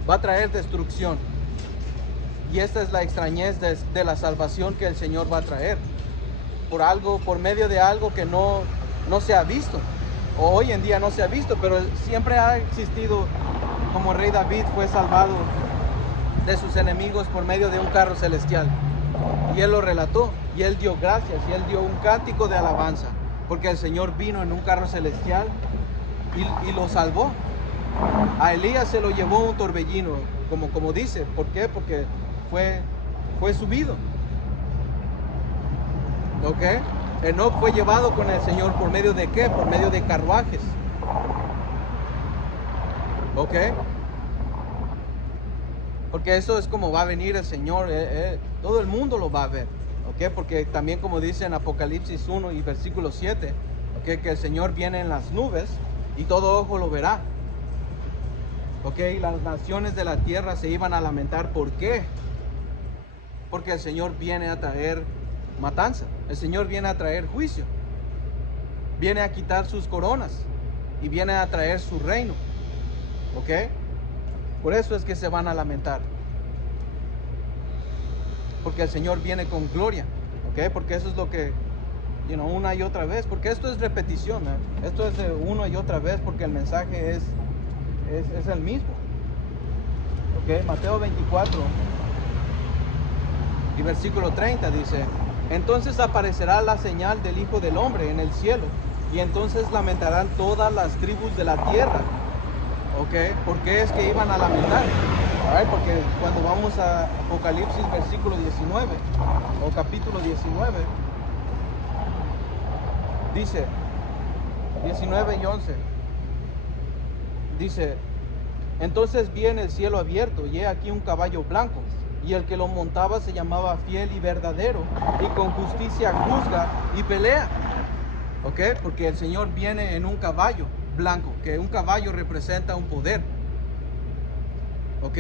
Va a traer destrucción. Y esta es la extrañez de la salvación que el Señor va a traer. Por medio de algo que no se ha visto. O hoy en día no se ha visto, pero siempre ha existido, como el rey David fue salvado de sus enemigos por medio de un carro celestial. Y él lo relató, y él dio gracias, y él dio un cántico de alabanza, porque el Señor vino en un carro celestial y lo salvó. A Elías se lo llevó un torbellino, como dice. ¿Por qué? Porque fue subido. ¿Ok? Enoc fue llevado con el Señor por medio de ¿qué? Por medio de carruajes. ¿Ok? Porque eso es como va a venir el Señor. Todo el mundo lo va a ver. ¿ok? Porque también como dice en Apocalipsis 1 y versículo 7, ¿ok? Que el Señor viene en las nubes y todo ojo lo verá. ¿Ok? Las naciones de la tierra se iban a lamentar. ¿Por qué? Porque el Señor viene a traer matanza. El Señor viene a traer juicio. Viene a quitar sus coronas y viene a traer su reino. ¿Ok? Por eso es que se van a lamentar. Porque el Señor viene con gloria. ¿Ok? Porque eso es lo que, una y otra vez. Porque esto es repetición. Esto es de una y otra vez porque el mensaje es el mismo. ¿Ok? Mateo 24 y versículo 30 dice: entonces aparecerá la señal del Hijo del Hombre en el cielo, y entonces lamentarán todas las tribus de la tierra. ¿Ok? ¿Por qué es que iban a lamentar? Porque cuando vamos a Apocalipsis versículo 19 o capítulo 19, dice 19 y 11, dice: entonces vi en el cielo abierto, y he aquí un caballo blanco, y el que lo montaba se llamaba Fiel y Verdadero, y con justicia juzga y pelea. ¿Ok? Porque el Señor viene en un caballo blanco, que un caballo representa un poder. ¿Ok?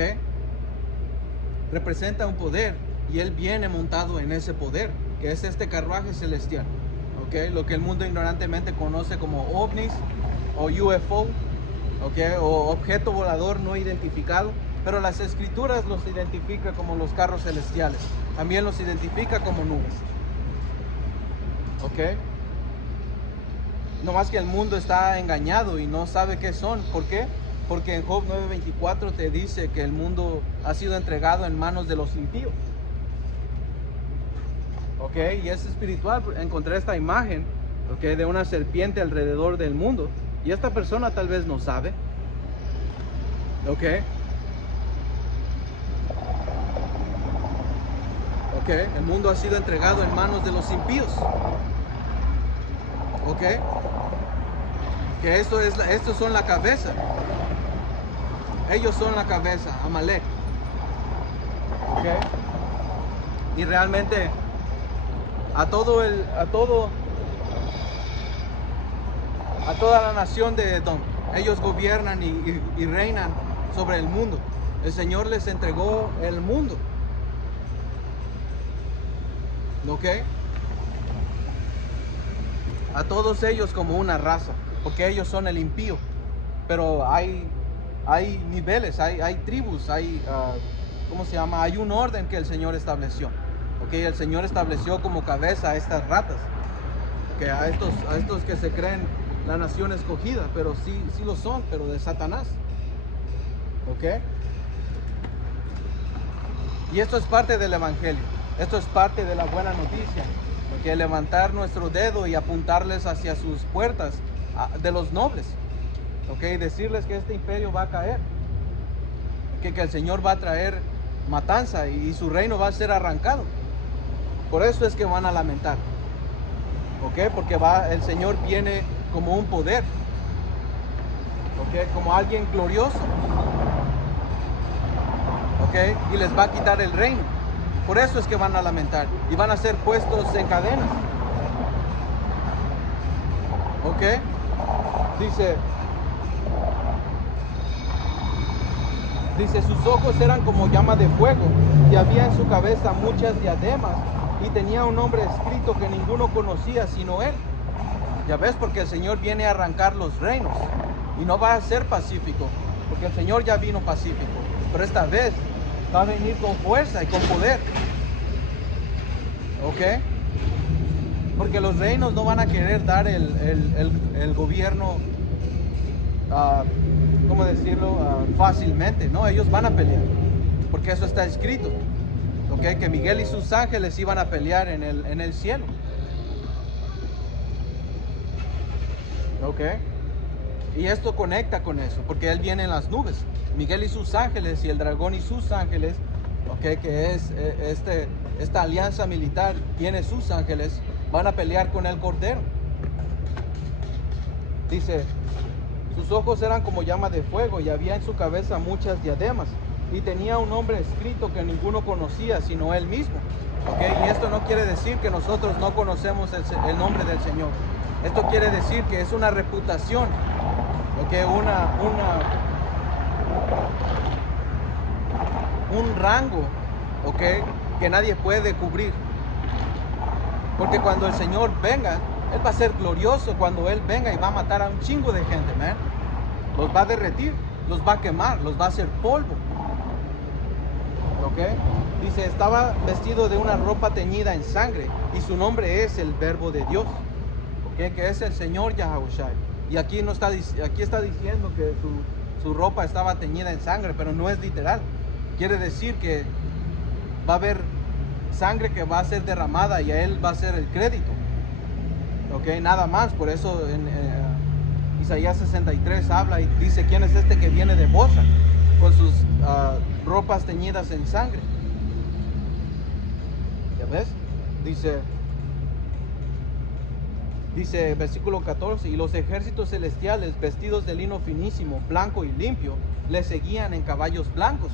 Representa un poder, y Él viene montado en ese poder, que es este carruaje celestial. ¿Ok? Lo que el mundo ignorantemente conoce como ovnis o UFO. ¿Ok? O objeto volador no identificado, pero las escrituras los identifica como los carros celestiales, también los identifica como nubes. ¿Ok? No más que el mundo está engañado y no sabe qué son. ¿Por qué? Porque en Job 9:24 te dice que el mundo ha sido entregado en manos de los impíos. ¿Ok? Y es espiritual. Encontré esta imagen, ¿ok?, de una serpiente alrededor del mundo, y esta persona tal vez no sabe. ¿Ok? ¿Ok? El mundo ha sido entregado en manos de los impíos. ¿Ok? Que estos son la cabeza. Ellos son la cabeza, Amalek. ¿Ok? Y realmente a toda la nación de Edom, ellos gobiernan y reinan sobre el mundo. El Señor les entregó el mundo. ¿Ok? A todos ellos como una raza, porque ellos son el impío. Pero hay niveles, hay tribus, ¿cómo se llama? Hay un orden que el Señor estableció. ¿Ok? El Señor estableció como cabeza a estas ratas, que a estos que se creen la nación escogida, pero sí lo son, pero de Satanás. ¿Ok? Y esto es parte del Evangelio. Esto es parte de la buena noticia. Porque levantar nuestro dedo y apuntarles hacia sus puertas de los nobles. ¿Ok? Decirles que este imperio va a caer. Que el Señor va a traer matanza y su reino va a ser arrancado. Por eso es que van a lamentar. ¿Ok? Porque el Señor viene como un poder. ¿Ok? Como alguien glorioso. ¿Ok? Y les va a quitar el reino. Por eso es que van a lamentar. Y van a ser puestos en cadenas. ¿Ok? Dice, sus ojos eran como llama de fuego, y había en su cabeza muchas diademas, y tenía un nombre escrito que ninguno conocía sino él. Ya ves, porque el Señor viene a arrancar los reinos, y no va a ser pacífico, porque el Señor ya vino pacífico, pero esta vez va a venir con fuerza y con poder. ¿Ok? Porque los reinos no van a querer dar el gobierno, ¿cómo decirlo?, fácilmente. No, ellos van a pelear, porque eso está escrito. ¿Ok? Que Miguel y sus ángeles iban a pelear en el cielo. ¿Ok? Y esto conecta con eso, porque Él viene en las nubes. Miguel y sus ángeles, y el dragón y sus ángeles, ¿ok?, que es esta alianza militar, tiene sus ángeles, van a pelear con el Cordero. Dice, sus ojos eran como llama de fuego, y había en su cabeza muchas diademas. y tenía un nombre escrito que ninguno conocía sino él mismo. ¿Okay? Y esto no quiere decir que nosotros no conocemos el nombre del Señor. Esto quiere decir que es una reputación, ¿okay? Un rango, ¿okay? Que nadie puede cubrir. Porque cuando el Señor venga, Él va a ser glorioso cuando Él venga y va a matar a un chingo de gente, man. Los va a derretir, los va a quemar, los va a hacer polvo. ¿Ok? Dice, estaba vestido de una ropa teñida en sangre y su nombre es el Verbo de Dios. ¿Ok? Que es el Señor Yahawashi. Y aquí está diciendo que su ropa estaba teñida en sangre, pero no es literal. Quiere decir que va a haber sangre que va a ser derramada y a Él va a ser el crédito. ¿Ok? Nada más. Por eso en Isaías 63 habla y dice, ¿quién es este que viene de Bosa con sus ropas teñidas en sangre? ¿Ya ves? Dice versículo 14, y los ejércitos celestiales vestidos de lino finísimo, blanco y limpio, le seguían en caballos blancos.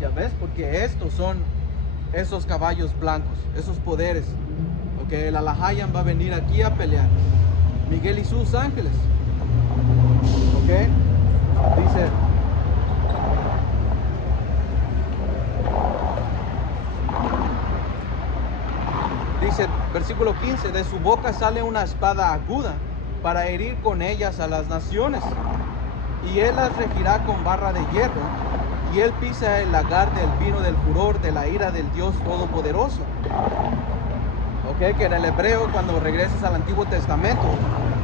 ¿Ya ves? Porque estos son esos caballos blancos, esos poderes. Ok, el Alahayam va a venir aquí a pelear. Miguel y sus ángeles. Ok, dice versículo 15, de su boca sale una espada aguda para herir con ellas a las naciones, y él las regirá con barra de hierro, y él pisa el lagar del vino del furor de la ira del Dios Todopoderoso. Ok, que en el hebreo, cuando regresas al Antiguo Testamento,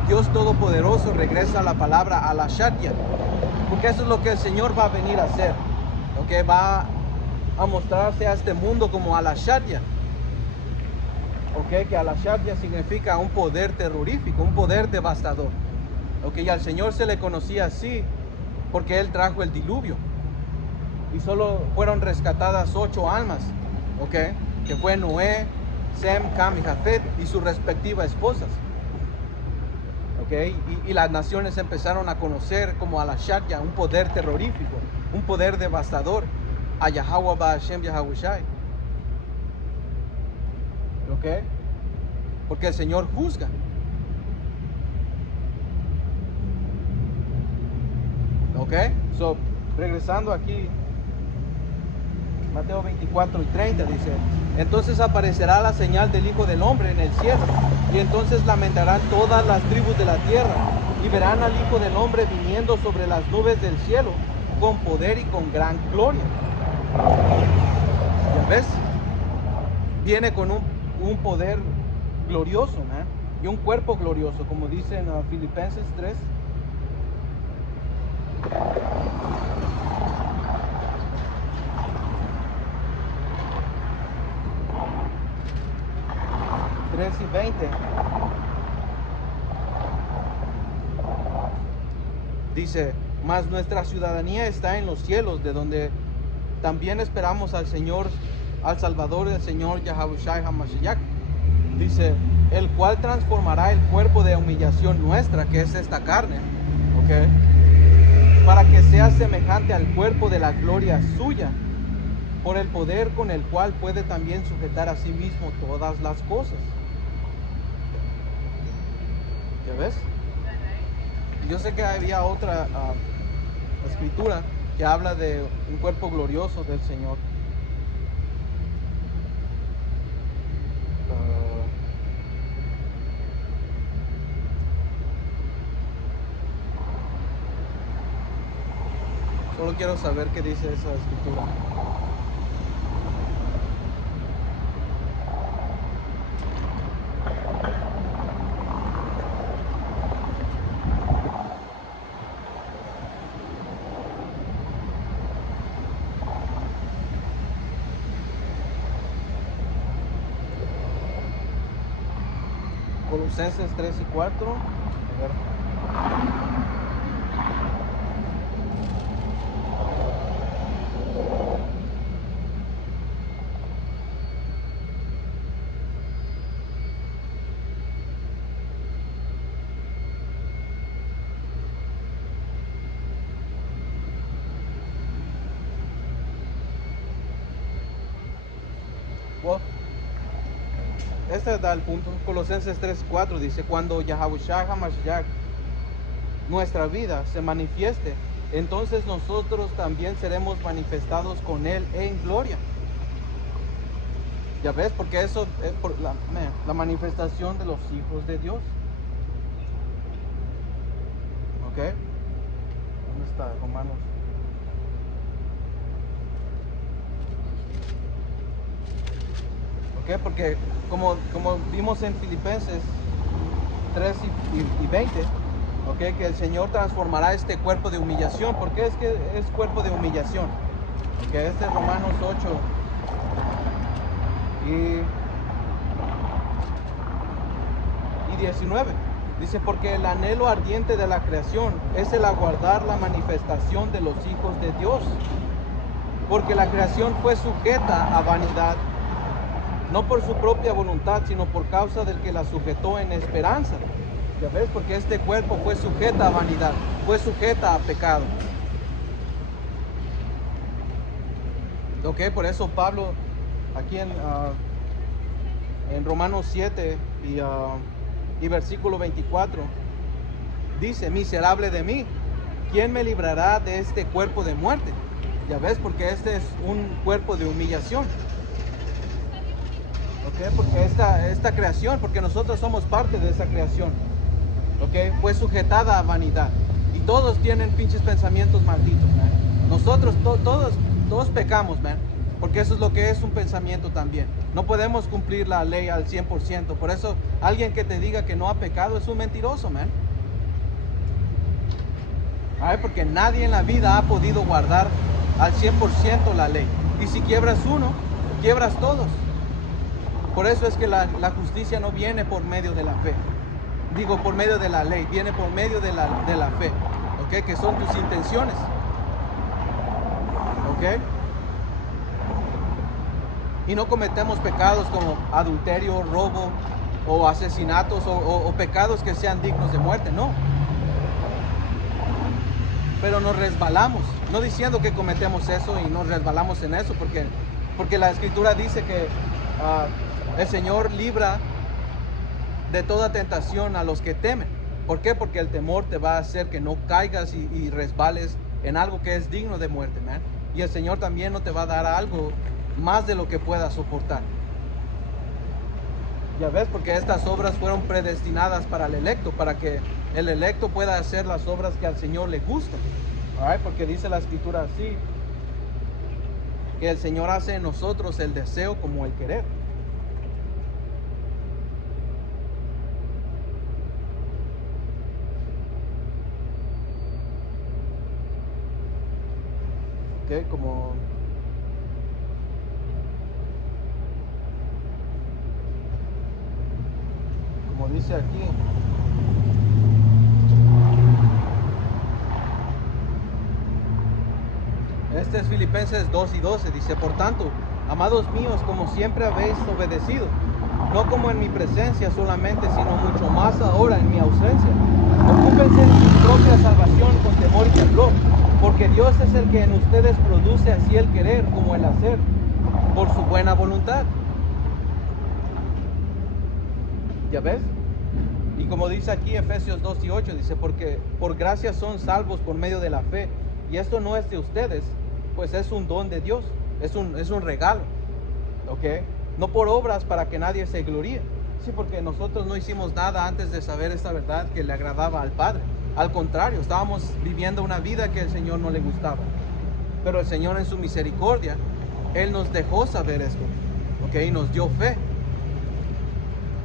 Dios Todopoderoso regresa a la palabra Al-Ashadya, porque eso es lo que el Señor va a venir a hacer. Ok, va a mostrarse a este mundo como Al-Ashadya. Ok, que Al-Ashadya significa un poder terrorífico, un poder devastador. Ok, y al Señor se le conocía así porque Él trajo el diluvio. Y solo fueron rescatadas 8 almas. Ok, que fue Noé, Sem, Cam y Jafet y sus respectivas esposas. Okay. Y las naciones empezaron a conocer como Al-Ashadya, un poder terrorífico, un poder devastador, a Yahweh Ba'ashem Yahawashi. Okay. Porque el Señor juzga. Ok, so, regresando aquí, Mateo 24 y 30 dice, entonces aparecerá la señal del Hijo del Hombre en el cielo, y entonces lamentarán todas las tribus de la tierra, y verán al Hijo del Hombre viniendo sobre las nubes del cielo, con poder y con gran gloria. ¿Ya ves? Viene con un poder glorioso, man, y un cuerpo glorioso, como dice en Filipenses 3. Y 20 dice, mas nuestra ciudadanía está en los cielos, de donde también esperamos al Señor, al Salvador del Señor Yahawashi HaMashiach. Dice, el cual transformará el cuerpo de humillación nuestra, que es esta carne, ¿ok? Para que sea semejante al cuerpo de la gloria suya, por el poder con el cual puede también sujetar a sí mismo todas las cosas. ¿Ya ves? Yo sé que había otra escritura que habla de un cuerpo glorioso del Señor. Solo quiero saber qué dice esa escritura. Colosenses 3 y 4. A ver. este da el punto. Colosenses 3:4 dice, cuando Yahawashi HaMashiach, nuestra vida, se manifieste, entonces nosotros también seremos manifestados con Él en gloria. Ya ves, porque eso es por la manifestación de los hijos de Dios. ¿Ok? ¿Dónde está Romanos? ¿Ok? Porque como vimos en Filipenses 3 y 20, ¿ok? Que el Señor transformará este cuerpo de humillación. ¿Por qué es que es cuerpo de humillación? Porque este es Romanos 8 y 19. Dice, porque el anhelo ardiente de la creación es el aguardar la manifestación de los hijos de Dios. Porque la creación fue sujeta a vanidad, no por su propia voluntad, sino por causa del que la sujetó en esperanza. Ya ves, porque este cuerpo fue sujeta a vanidad, fue sujeta a pecado. Ok, por eso Pablo, aquí en Romanos 7 y versículo 24, dice, miserable de mí, ¿quién me librará de este cuerpo de muerte? Ya ves, porque este es un cuerpo de humillación. Ok, porque esta creación, porque nosotros somos parte de esa creación, ok, fue sujetada a vanidad. Y todos tienen pinches pensamientos malditos, man. Nosotros, todos pecamos, man. Porque eso es lo que es un pensamiento también. No podemos cumplir la ley al 100%. Por eso, alguien que te diga que no ha pecado es un mentiroso, man. Porque nadie en la vida ha podido guardar al 100% la ley. Y si quiebras uno, quiebras todos. Por eso es que la justicia no viene por medio de la fe. Digo, por medio de la ley. Viene por medio de la fe. ¿Ok? Que son tus intenciones. ¿Ok? Y no cometemos pecados como adulterio, robo o asesinatos o pecados que sean dignos de muerte, no. Pero nos resbalamos, no diciendo que cometemos eso y nos resbalamos en eso, porque la Escritura dice que el Señor libra de toda tentación a los que temen. ¿Por qué? Porque el temor te va a hacer que no caigas y resbales en algo que es digno de muerte, man. Y el Señor también no te va a dar algo más de lo que puedas soportar. Ya ves, porque estas obras fueron predestinadas para el electo, para que el electo pueda hacer las obras que al Señor le gustan. Porque dice la Escritura así, que el Señor hace en nosotros el deseo como el querer. Ok, como dice aquí, este es Filipenses 2 y 12, dice, por tanto, amados míos, como siempre habéis obedecido, no como en mi presencia solamente, sino mucho más ahora en mi ausencia, ocúpense en su propia salvación con temor y temblor, porque Dios es el que en ustedes produce así el querer como el hacer, por su buena voluntad. ¿Ya ves? Y como dice aquí Efesios 2 y 8, dice, porque por gracia son salvos por medio de la fe, y esto no es de ustedes, pues es un don de Dios, es un regalo, ¿ok? No por obras para que nadie se gloríe. Sí, porque nosotros no hicimos nada antes de saber esta verdad que le agradaba al Padre. Al contrario, estábamos viviendo una vida que al Señor no le gustaba. Pero el Señor en su misericordia, Él nos dejó saber esto, ¿ok? Y nos dio fe.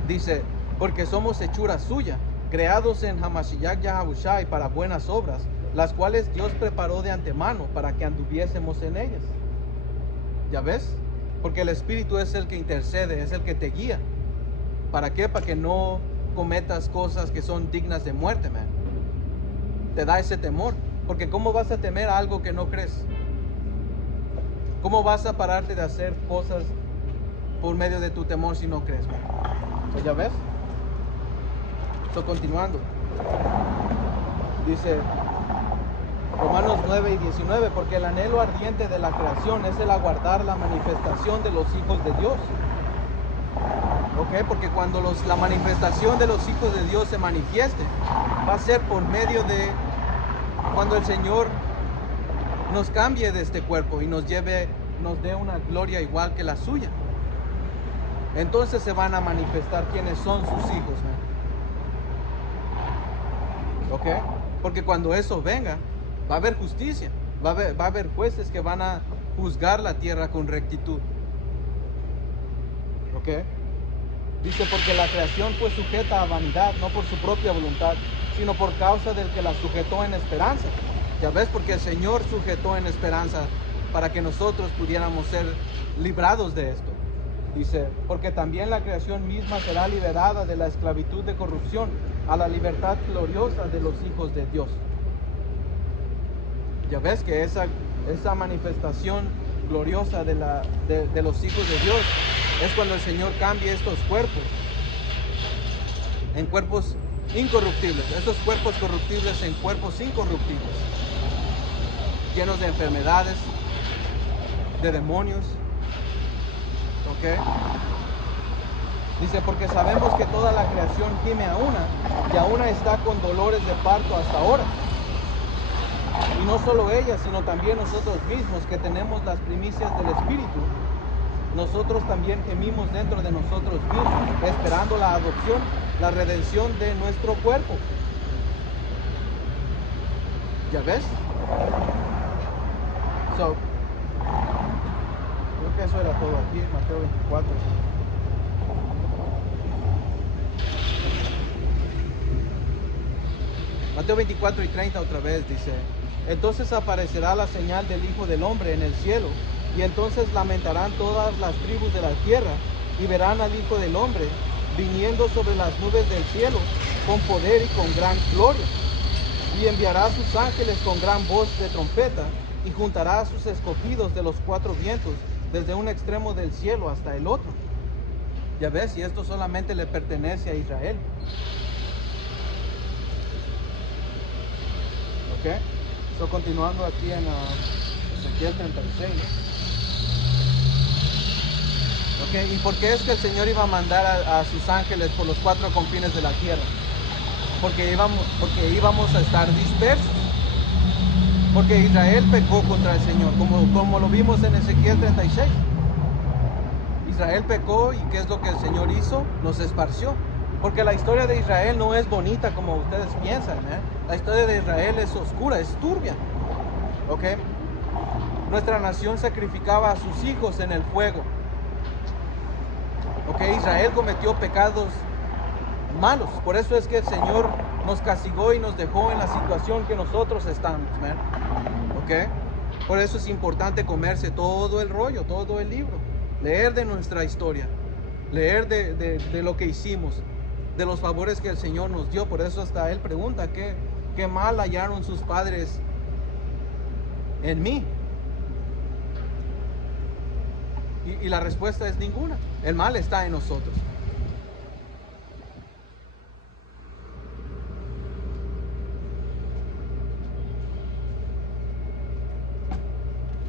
Dice, porque somos hechura suya, creados en Hamashiach Yahawashi para buenas obras, las cuales Dios preparó de antemano para que anduviésemos en ellas. ¿Ya ves? Porque el Espíritu es el que intercede, es el que te guía. ¿Para qué? Para que no cometas cosas que son dignas de muerte, man. Te da ese temor. Porque ¿cómo vas a temer a algo que no crees? ¿Cómo vas a pararte de hacer cosas por medio de tu temor si no crees, man? ¿Ya ves? Continuando, dice Romanos 9 y 19, porque el anhelo ardiente de la creación es el aguardar la manifestación de los hijos de Dios. ¿Ok? Porque cuando la manifestación de los hijos de Dios se manifieste, va a ser por medio de cuando el Señor nos cambie de este cuerpo y nos dé una gloria igual que la suya. Entonces se van a manifestar quiénes son sus hijos, ¿no? ¿Ok? Porque cuando eso venga, va a haber justicia, va a haber jueces que van a juzgar la tierra con rectitud. ¿Ok? Dice, porque la creación fue sujeta a vanidad, no por su propia voluntad, sino por causa del que la sujetó en esperanza. Ya ves, porque el Señor sujetó en esperanza para que nosotros pudiéramos ser librados de esto. Dice, porque también la creación misma será liberada de la esclavitud de corrupción a la libertad gloriosa de los hijos de Dios. Ya ves que esa manifestación gloriosa de los hijos de Dios es cuando el Señor cambie estos cuerpos en cuerpos incorruptibles, estos cuerpos corruptibles en cuerpos incorruptibles, llenos de enfermedades, de demonios. ¿Ok? Dice, porque sabemos que toda la creación gime a una, y a una está con dolores de parto hasta ahora. Y no solo ella, sino también nosotros mismos, que tenemos las primicias del Espíritu, nosotros también gemimos dentro de nosotros mismos, esperando la adopción, la redención de nuestro cuerpo. ¿Ya ves? Creo que eso era todo aquí, Mateo 24. Mateo 24 y 30 otra vez dice, entonces aparecerá la señal del Hijo del Hombre en el cielo, y entonces lamentarán todas las tribus de la tierra, y verán al Hijo del Hombre viniendo sobre las nubes del cielo, con poder y con gran gloria. Y enviará a sus ángeles con gran voz de trompeta, y juntará a sus escogidos de los cuatro vientos, desde un extremo del cielo hasta el otro. Ya ves, y esto solamente le pertenece a Israel. ¿Ok? So, continuando aquí en Ezequiel 36. ¿Ok? ¿Y por qué es que el Señor iba a mandar a sus ángeles por los cuatro confines de la tierra? Porque íbamos a estar dispersos. Porque Israel pecó contra el Señor, como lo vimos en Ezequiel 36. Israel pecó, y ¿qué es lo que el Señor hizo? Nos esparció. Porque la historia de Israel no es bonita como ustedes piensan, ¿eh? La historia de Israel es oscura, es turbia. ¿Ok? Nuestra nación sacrificaba a sus hijos en el fuego. ¿Ok? Israel cometió pecados malos. Por eso es que el Señor nos castigó y nos dejó en la situación que nosotros estamos, ¿eh? ¿Ok? Por eso es importante comerse todo el rollo, todo el libro. Leer de nuestra historia. Leer de lo que hicimos, de los favores que el Señor nos dio. Por eso hasta Él pregunta, ¿qué mal hallaron sus padres en mí? Y la respuesta es ninguna. El mal está en nosotros.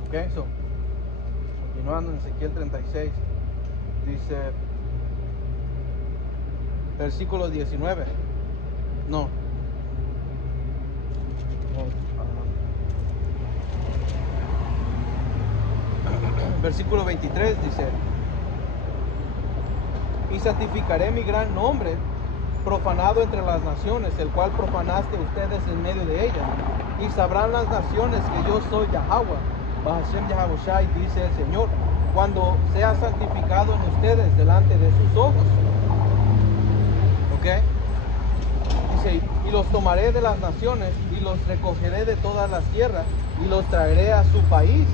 Ok, continuando en Ezequiel 36, dice, versículo 19. No. Versículo 23 dice, y santificaré mi gran nombre, profanado entre las naciones, el cual profanaste ustedes en medio de ellas, y sabrán las naciones que yo soy Yahweh, Bahashem Yahabushai, dice el Señor, cuando sea santificado en ustedes delante de sus ojos. ¿Ok? Dice, y los tomaré de las naciones, y los recogeré de todas las tierras, y los traeré a su país.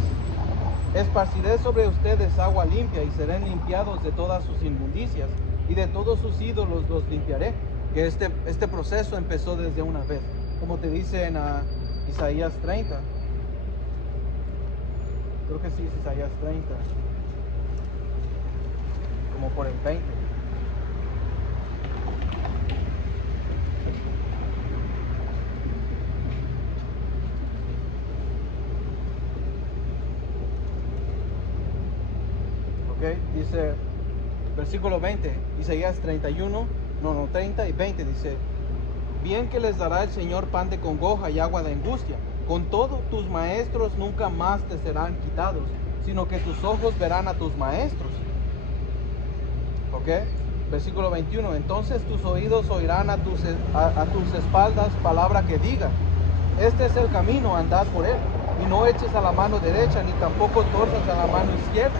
Esparciré sobre ustedes agua limpia, y serán limpiados de todas sus inmundicias, y de todos sus ídolos los limpiaré. Que este proceso empezó desde una vez, como te dice en Isaías 30. Creo que sí es Isaías 30, como por el 20. Ok, dice, Versículo 20, Isaías 30 y 20 dice: bien que les dará el Señor pan de congoja y agua de angustia. Con todo, tus maestros nunca más te serán quitados, sino que tus ojos verán a tus maestros. ¿Ok? Versículo 21, entonces tus oídos oirán a tus espaldas palabra que diga: este es el camino, andad por él, y no eches a la mano derecha, ni tampoco torzas a la mano izquierda.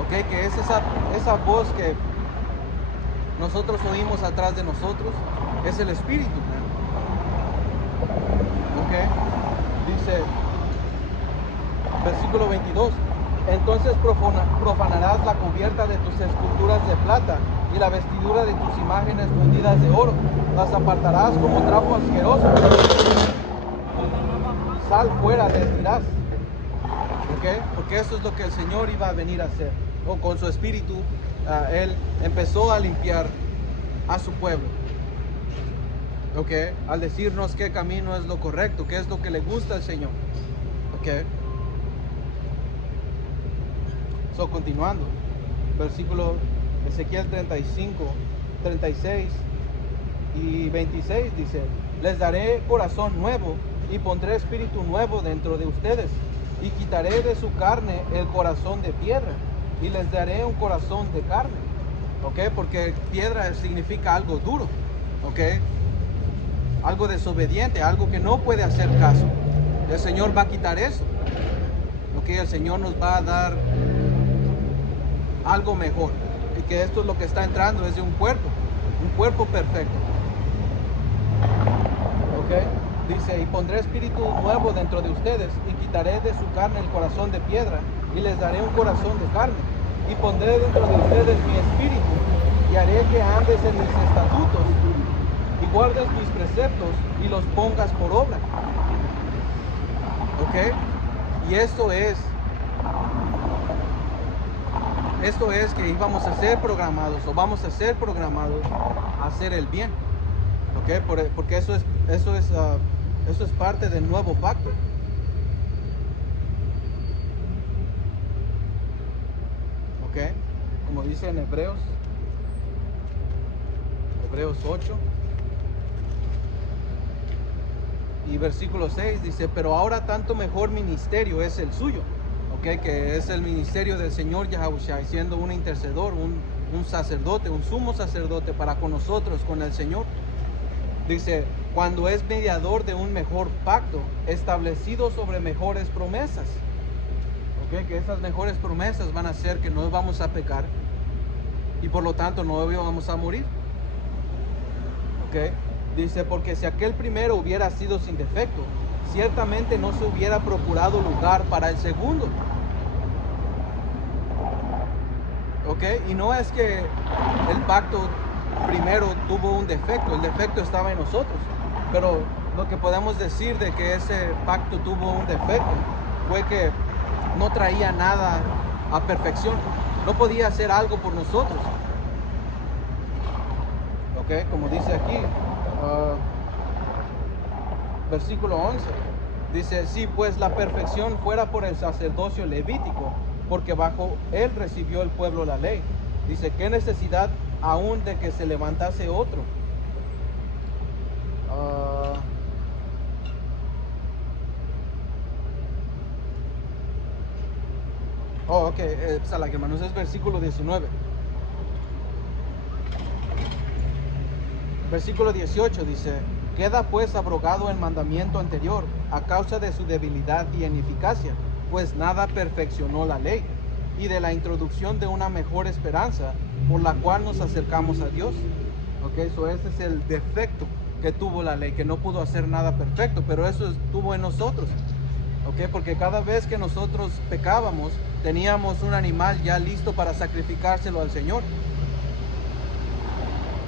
¿Ok? Que es esa voz que nosotros oímos atrás de nosotros, es el Espíritu. ¿Ok? Dice, versículo 22, entonces profanarás la cubierta de tus esculturas de plata y la vestidura de tus imágenes fundidas de oro, las apartarás como trapo asqueroso. Sal fuera, les dirás. ¿Ok? Porque eso es lo que el Señor iba a venir a hacer. O con su Espíritu, Él empezó a limpiar a su pueblo. ¿Ok? Al decirnos qué camino es lo correcto, qué es lo que le gusta al Señor. ¿Ok? So, continuando. Versículo Ezequiel 35, 36 y 26 dice: les daré corazón nuevo y pondré espíritu nuevo dentro de ustedes, y quitaré de su carne el corazón de piedra y les daré un corazón de carne. ¿Ok? Porque piedra significa algo duro. ¿Ok? Algo desobediente, algo que no puede hacer caso. El Señor va a quitar eso. ¿Ok? El Señor nos va a dar algo mejor. Y que esto es lo que está entrando, es de un cuerpo perfecto. ¿Ok? Dice, y pondré espíritu nuevo dentro de ustedes, y quitaré de su carne el corazón de piedra, y les daré un corazón de carne. Y pondré dentro de ustedes mi espíritu, y haré que andes en mis estatutos, y guardes mis preceptos, y los pongas por obra. ¿Ok? Y esto es que íbamos a ser programados, o vamos a ser programados a hacer el bien. ¿Ok? Porque eso es parte del nuevo pacto. ¿Ok? Como dice en Hebreos 8 y versículo 6 dice: pero ahora tanto mejor ministerio es el suyo. ¿Ok? Que es el ministerio del Señor Yahushua, siendo un intercedor, un sacerdote, un sumo sacerdote para con nosotros, con el Señor. Dice, cuando es mediador de un mejor pacto, establecido sobre mejores promesas. ¿Ok? Que esas mejores promesas van a hacer que no vamos a pecar y por lo tanto no vamos a morir. ¿Ok? Dice, porque si aquel primero hubiera sido sin defecto, ciertamente no se hubiera procurado lugar para el segundo. ¿Ok? Y no es que el pacto primero tuvo un defecto, el defecto estaba en nosotros. Pero lo que podemos decir de que ese pacto tuvo un defecto fue que no traía nada a perfección. No podía hacer algo por nosotros. ¿Ok? Como dice aquí, versículo 11. Dice, si pues la perfección fuera por el sacerdocio levítico, porque bajo él recibió el pueblo la ley. Dice, ¿qué necesidad aún de que se levantase otro? Ok, hermanos, es versículo 19. Versículo 18 dice, queda pues abrogado el mandamiento anterior a causa de su debilidad y ineficacia, pues nada perfeccionó la ley, y de la introducción de una mejor esperanza por la cual nos acercamos a Dios. Ok, ese es el defecto que tuvo la ley, que no pudo hacer nada perfecto, pero eso estuvo en nosotros. Ok, porque cada vez que nosotros pecábamos, teníamos un animal ya listo para sacrificárselo al Señor.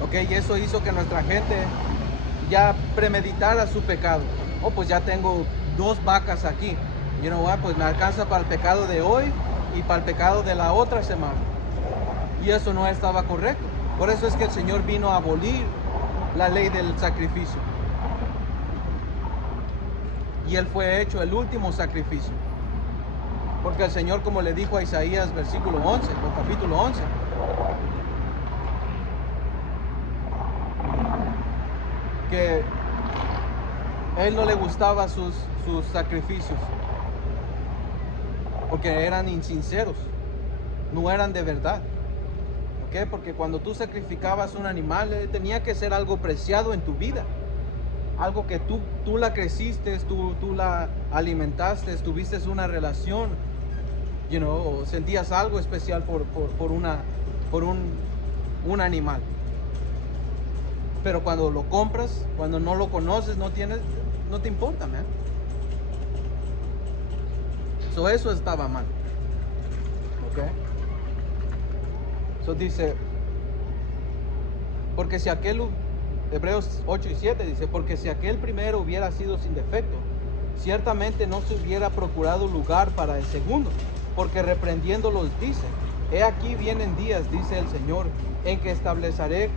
Ok, y eso hizo que nuestra gente ya premeditara su pecado. Oh, pues ya tengo 2 vacas aquí. You know what? Pues me alcanza para el pecado de hoy y para el pecado de la otra semana. Y eso no estaba correcto. Por eso es que el Señor vino a abolir la ley del sacrificio. Y Él fue hecho el último sacrificio. Porque el Señor, como le dijo a Isaías versículo 11, o capítulo 11, que él no le gustaba sus sacrificios, porque eran insinceros, no eran de verdad. ¿Ok? Porque cuando tú sacrificabas un animal, tenía que ser algo preciado en tu vida, algo que tú la creciste, tú la alimentaste, tuviste una relación, o sentías algo especial por un animal. Pero cuando lo compras, cuando no lo conoces, no te importa, man. Eso estaba mal. ¿Ok? Dice, porque si aquel, Hebreos 8 y 7 dice, porque si aquel primero hubiera sido sin defecto, ciertamente no se hubiera procurado lugar para el segundo, porque reprendiéndolos dice, he aquí vienen días, dice el Señor, en que estableceré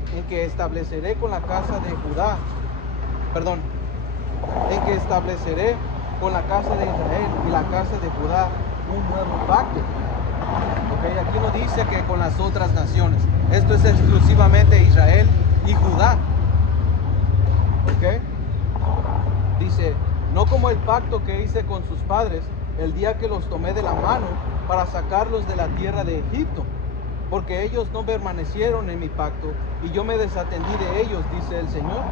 con la casa de Judá, en que estableceré con la casa de Israel y la casa de Judá un nuevo pacto. Okay, aquí no dice que con las otras naciones. Esto es exclusivamente Israel y Judá. ¿Ok? Dice, no como el pacto que hice con sus padres el día que los tomé de la mano para sacarlos de la tierra de Egipto, porque ellos no permanecieron en mi pacto y yo me desatendí de ellos, dice el Señor.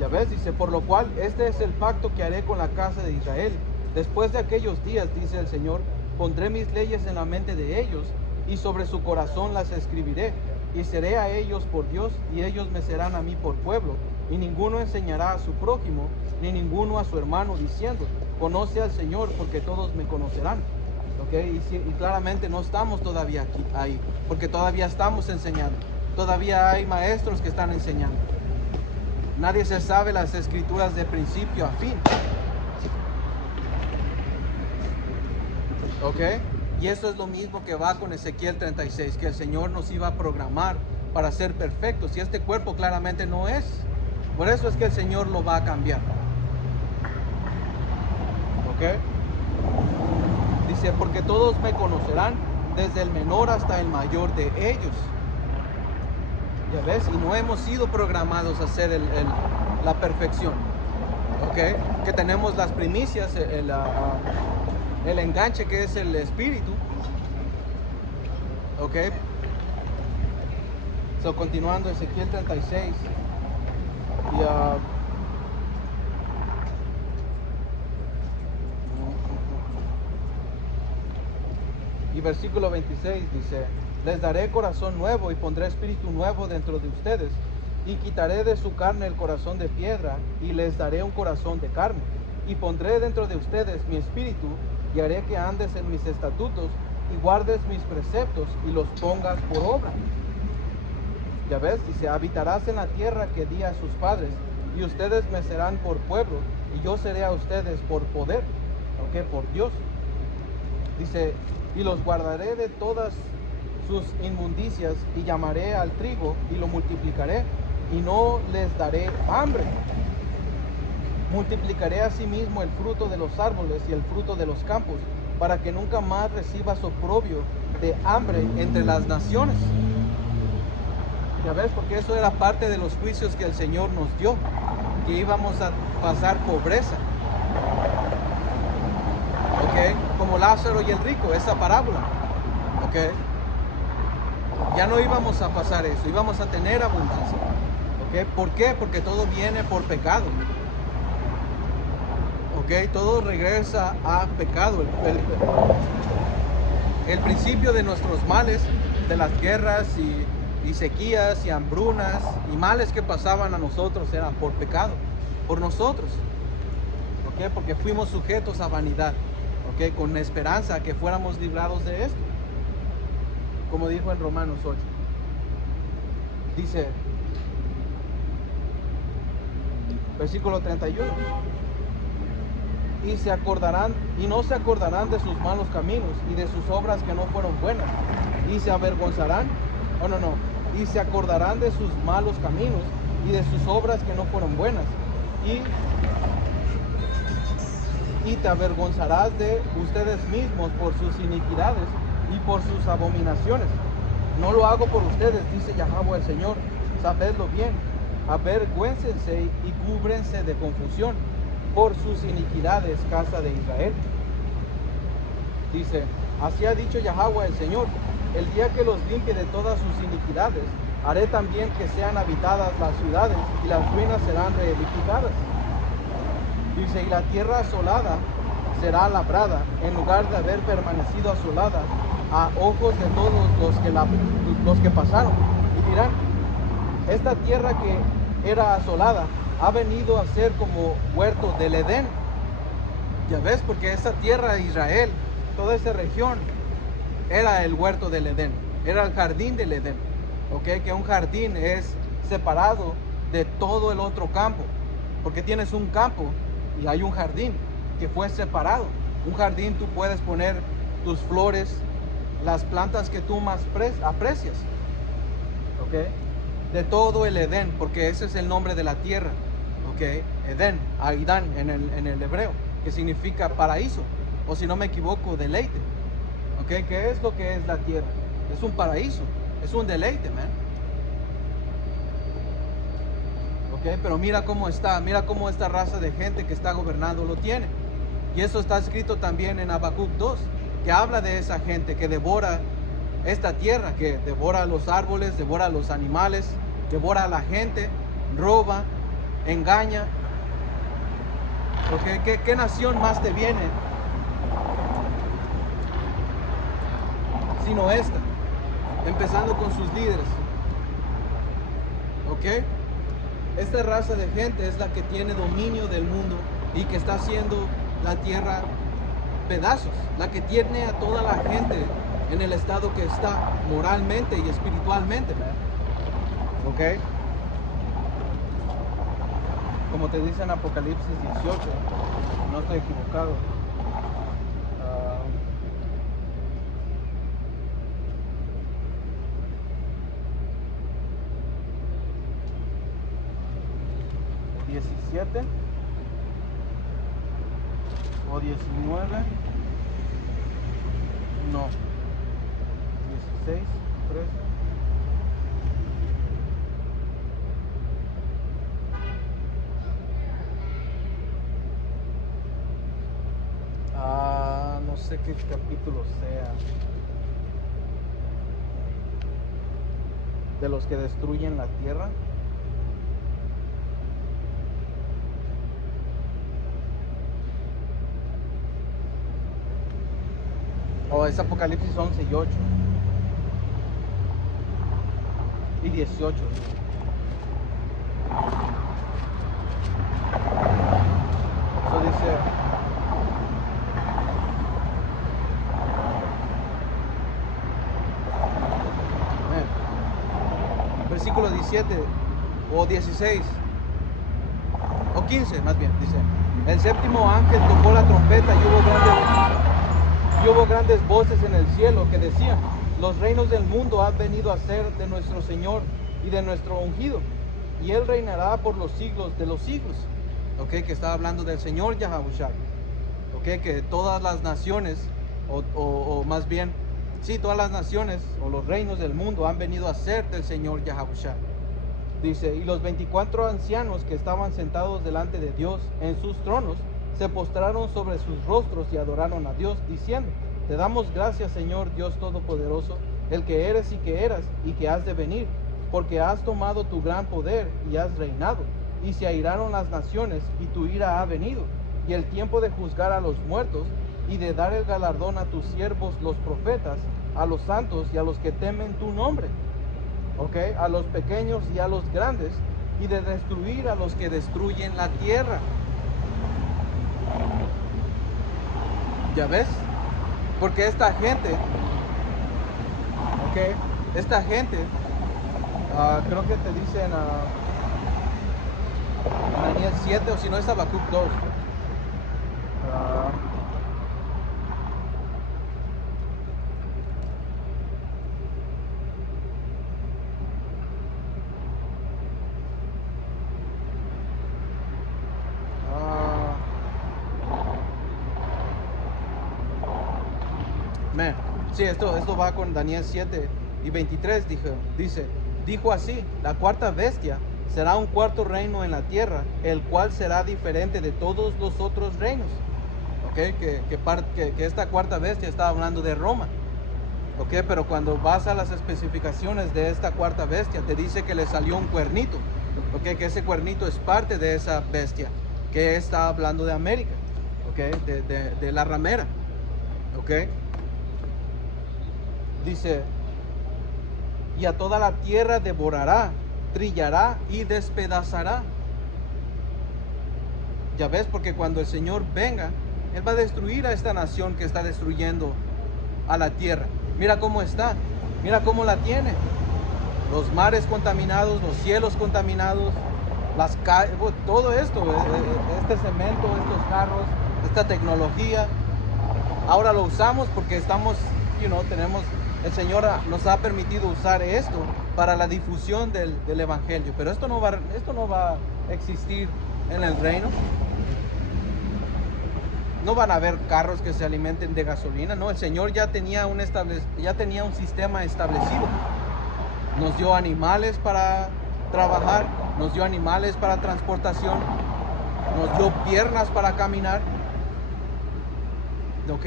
Ya ves, dice, por lo cual este es el pacto que haré con la casa de Israel. Después de aquellos días, dice el Señor, pondré mis leyes en la mente de ellos y sobre su corazón las escribiré. Y seré a ellos por Dios y ellos me serán a mí por pueblo. Y ninguno enseñará a su prójimo ni ninguno a su hermano diciendo, conoce al Señor, porque todos me conocerán. ¿Okay? Y claramente no estamos todavía ahí, porque todavía estamos enseñando. Todavía hay maestros que están enseñando. Nadie se sabe las escrituras de principio a fin. ¿Ok? Y eso es lo mismo que va con Ezequiel 36, que el Señor nos iba a programar para ser perfectos. Y este cuerpo claramente no es. Por eso es que el Señor lo va a cambiar. ¿Ok? Dice, porque todos me conocerán, desde el menor hasta el mayor de ellos. Ya ves, y no hemos sido programados a hacer la perfección. ¿Ok? Que tenemos las primicias, el enganche que es el espíritu. Ok. Continuando Ezequiel 36. Y versículo 26 dice, les daré corazón nuevo y pondré espíritu nuevo dentro de ustedes, y quitaré de su carne el corazón de piedra y les daré un corazón de carne, y pondré dentro de ustedes mi espíritu y haré que andes en mis estatutos y guardes mis preceptos y los pongas por obra. Ya ves, dice, habitarás en la tierra que di a sus padres y ustedes me serán por pueblo y yo seré a ustedes por poder, ¿ok? Por Dios. Dice, y los guardaré de todas sus inmundicias y llamaré al trigo y lo multiplicaré y no les daré hambre. Multiplicaré asimismo el fruto de los árboles y el fruto de los campos, para que nunca más recibas oprobio de hambre entre las naciones. Ya ves, porque eso era parte de los juicios que el Señor nos dio, que íbamos a pasar pobreza. ¿Ok? Como Lázaro y el rico, esa parábola. ¿Ok? Ya no íbamos a pasar eso, íbamos a tener abundancia. ¿Ok? ¿Por qué? Porque todo viene por pecado. ¿Ok? Todo regresa a pecado. El principio de nuestros males, de las guerras y sequías y hambrunas y males que pasaban a nosotros era por pecado, por nosotros. ¿Ok? Porque fuimos sujetos a vanidad. ¿Ok? Con esperanza que fuéramos librados de esto. Como dijo en Romanos 8. Dice, versículo 31. Y no se acordarán de sus malos caminos y de sus obras que no fueron buenas. Y se avergonzarán, y se acordarán de sus malos caminos y de sus obras que no fueron buenas. Y te avergonzarás de ustedes mismos por sus iniquidades y por sus abominaciones. No lo hago por ustedes, dice Yahweh el Señor, sabedlo bien. avergüéncense y cúbrense de confusión por sus iniquidades, casa de Israel. Dice, así ha dicho Yahweh el Señor, el día que los limpie de todas sus iniquidades, haré también que sean habitadas las ciudades y las ruinas serán reedificadas. Dice, y la tierra asolada será labrada, en lugar de haber permanecido asolada a ojos de todos los que pasaron. Y dirán, esta tierra que era asolada ha venido a ser como huerto del Edén. Ya ves, porque esa tierra de Israel, toda esa región, era el huerto del Edén, era el jardín del Edén. ¿Ok? Que un jardín es separado de todo el otro campo, porque tienes un campo y hay un jardín que fue separado. Un jardín tú puedes poner tus flores, las plantas que tú más aprecias, ¿ok? De todo el Edén, porque ese es el nombre de la tierra, ¿ok? Edén, Aidán en el hebreo, que significa paraíso, o si no me equivoco, deleite, ¿ok? ¿Qué es lo que es la tierra? Es un paraíso, es un deleite, man. ¿Ok? Pero mira cómo esta raza de gente que está gobernando lo tiene. Y eso está escrito también en Habacuc 2, que habla de esa gente que devora esta tierra, que devora los árboles, devora los animales, devora a la gente, roba, engaña. ¿Okay? ¿Qué nación más te viene sino esta? Empezando con sus líderes. ¿Ok? Esta raza de gente es la que tiene dominio del mundo y que está haciendo la tierra pedazos, la que tiene a toda la gente en el estado que está moralmente y espiritualmente, ¿verdad? ¿Ok? Como te dice en Apocalipsis 18, no estoy equivocado. 17 o 19, no, 16, 13. No sé qué capítulo sea. De los que destruyen la tierra. Es Apocalipsis 11 y 8 y 18. Eso dice: versículo 17 o 16 o 15 más bien, dice: el séptimo ángel tocó la trompeta y hubo grandes voces en el cielo que decían: los reinos del mundo han venido a ser de nuestro Señor y de nuestro ungido, y Él reinará por los siglos de los siglos. Ok, que está hablando del Señor Yahabushai. Ok, que todas las naciones, o más bien, sí, todas las naciones o los reinos del mundo han venido a ser del Señor Yahabushai. Dice: y los 24 ancianos que estaban sentados delante de Dios en sus tronos se postraron sobre sus rostros y adoraron a Dios, diciendo: te damos gracias, Señor Dios Todopoderoso, el que eres y que eras y que has de venir, porque has tomado tu gran poder y has reinado, y se airaron las naciones y tu ira ha venido, y el tiempo de juzgar a los muertos y de dar el galardón a tus siervos los profetas, a los santos y a los que temen tu nombre, ¿okay? A los pequeños y a los grandes, y de destruir a los que destruyen la tierra. ¿Ya ves? Porque esta gente, ¿okay? Esta gente, creo que te dicen en Daniel 7, o si no es Habacuc 2. Sí, esto va con Daniel 7 y 23, dice: dijo así: la cuarta bestia será un cuarto reino en la tierra, el cual será diferente de todos los otros reinos. ¿Okay? Que esta cuarta bestia está hablando de Roma. ¿Okay? Pero cuando vas a las especificaciones de esta cuarta bestia, te dice que le salió un cuernito. ¿Okay? Que ese cuernito es parte de esa bestia, que está hablando de América. ¿Okay? De la ramera. ¿Okay? Dice, y a toda la tierra devorará, trillará y despedazará. Ya ves, porque cuando el Señor venga, Él va a destruir a esta nación que está destruyendo a la tierra. Mira cómo está, mira cómo la tiene. Los mares contaminados, los cielos contaminados, las calles, todo esto, este cemento, estos carros, esta tecnología. Ahora lo usamos porque estamos, tenemos, el Señor nos ha permitido usar esto para la difusión del Evangelio. Pero esto no va a existir en el reino. No van a haber carros que se alimenten de gasolina, no. El Señor ya tenía un sistema establecido. Nos dio animales para trabajar, nos dio animales para transportación, nos dio piernas para caminar. ¿Ok?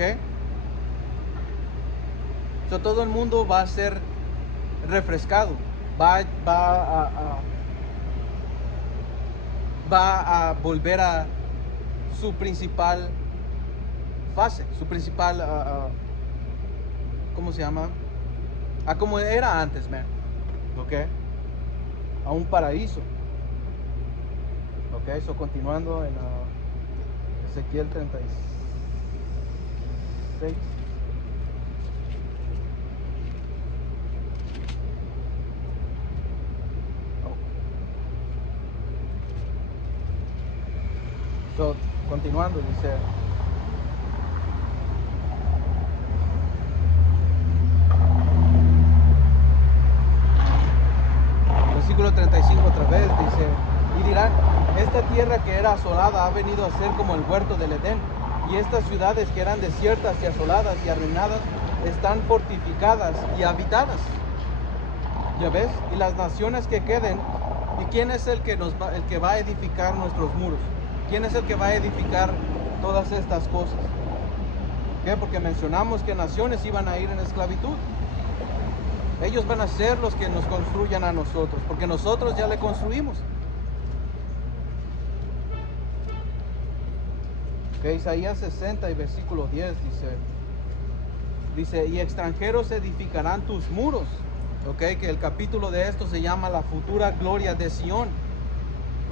So, todo el mundo va a ser refrescado, va a volver a su principal fase, su principal, ¿cómo se llama? A como era antes, man. ¿Ok? A un paraíso. ¿Ok? So, continuando en Ezequiel 36. So, continuando, dice, versículo 35 otra vez, dice, y dirán, esta tierra que era asolada ha venido a ser como el huerto del Edén, y estas ciudades que eran desiertas y asoladas y arruinadas están fortificadas y habitadas. ¿Ya ves? Y las naciones que queden, ¿y quién es el que va a edificar nuestros muros? ¿Quién es el que va a edificar todas estas cosas? ¿Qué? Porque mencionamos que naciones iban a ir en esclavitud. Ellos van a ser los que nos construyan a nosotros, porque nosotros ya le construimos. ¿Okay? Isaías 60 y versículo 10 dice, y extranjeros edificarán tus muros. ¿Okay? Que el capítulo de esto se llama la futura gloria de Sión.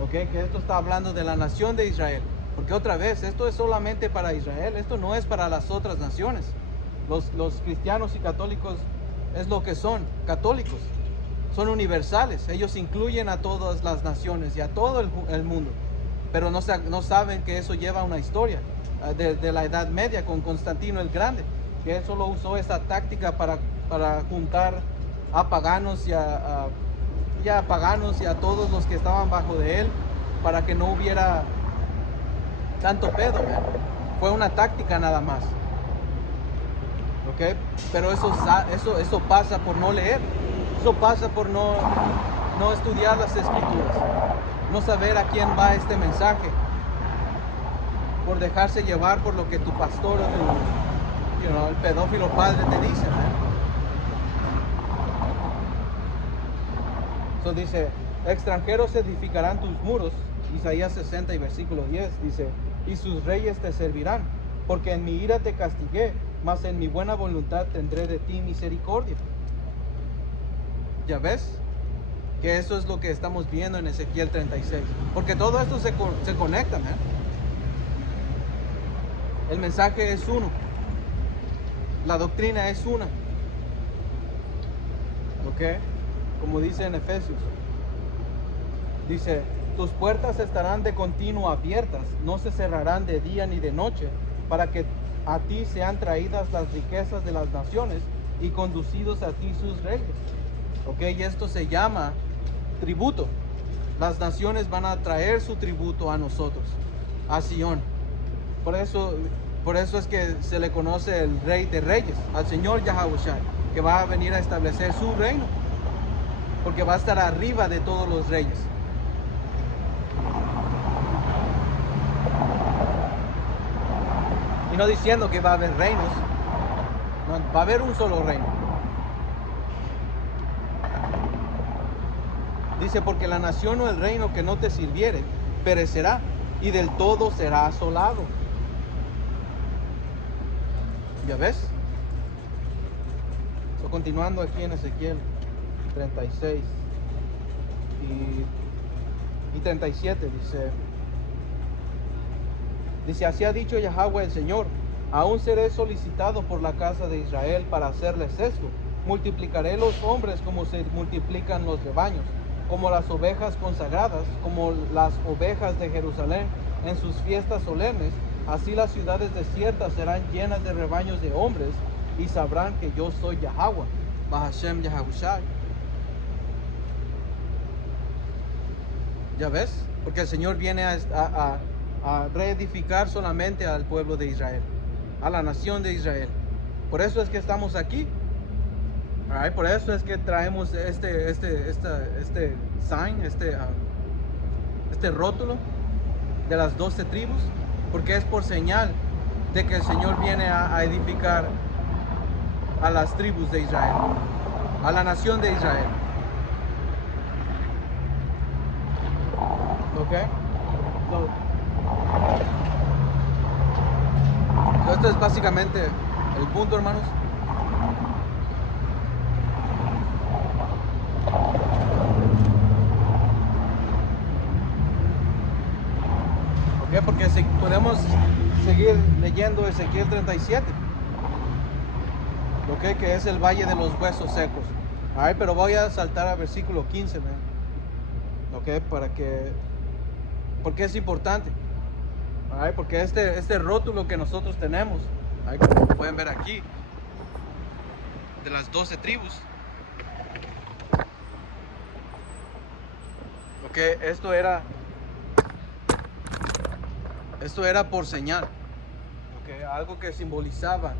¿Okay? Que esto está hablando de la nación de Israel. Porque otra vez, esto es solamente para Israel, esto no es para las otras naciones. Los cristianos y católicos es lo que son, católicos. Son universales, ellos incluyen a todas las naciones y a todo el mundo. Pero no saben que eso lleva una historia de la Edad Media con Constantino el Grande. Que él solo usó esa táctica para juntar a paganos y a todos los que estaban bajo de él, para que no hubiera tanto pedo, man. Fue una táctica nada más. ¿Ok? Pero eso pasa por no leer, eso pasa por no estudiar las escrituras, no saber a quién va este mensaje, por dejarse llevar por lo que tu pastor o el pedófilo padre te dice, man. So dice, extranjeros edificarán tus muros, Isaías 60 y versículo 10, dice, y sus reyes te servirán, porque en mi ira te castigué, mas en mi buena voluntad tendré de ti misericordia. ¿Ya ves? Que eso es lo que estamos viendo en Ezequiel 36, porque todo esto se conecta, ¿eh? El mensaje es uno, la doctrina es una. ¿Ok? Como dice en Efesios, dice, tus puertas estarán de continuo abiertas, no se cerrarán de día ni de noche, para que a ti sean traídas las riquezas de las naciones y conducidos a ti sus reyes. ¿Ok? Y esto se llama tributo. Las naciones van a traer su tributo a nosotros, a Sión. Por eso es que se le conoce el Rey de Reyes, al Señor Yahawashi, que va a venir a establecer su reino, porque va a estar arriba de todos los reyes. Y no diciendo que va a haber reinos, no, va a haber un solo reino. Dice, porque la nación o el reino que no te sirviere perecerá y del todo será asolado. ¿Ya ves? Continuando aquí en Ezequiel 36 y 37 dice, así ha dicho Yahweh el Señor, aún seré solicitado por la casa de Israel para hacerles esto. Multiplicaré los hombres como se multiplican los rebaños, como las ovejas consagradas, como las ovejas de Jerusalén en sus fiestas solemnes. Así las ciudades desiertas serán llenas de rebaños de hombres, y sabrán que yo soy Yahweh, Bahashem Yahushai. ¿Ya ves? Porque el Señor viene a reedificar solamente al pueblo de Israel, a la nación de Israel. Por eso es que estamos aquí. Right? Por eso es que traemos este sign, este rótulo de las 12 tribus, porque es por señal de que el Señor viene a edificar a las tribus de Israel, a la nación de Israel. ¿Ok? So esto es básicamente el punto, hermanos. ¿Ok? Porque podemos seguir leyendo Ezequiel 37. Okay, que es el valle de los huesos secos. Right, pero voy a saltar al versículo 15, man. Okay, porque es importante. Right, porque este rótulo que nosotros tenemos, right, como pueden ver aquí, de las 12 tribus. Okay, esto era por señal. Okay, algo que simbolizaba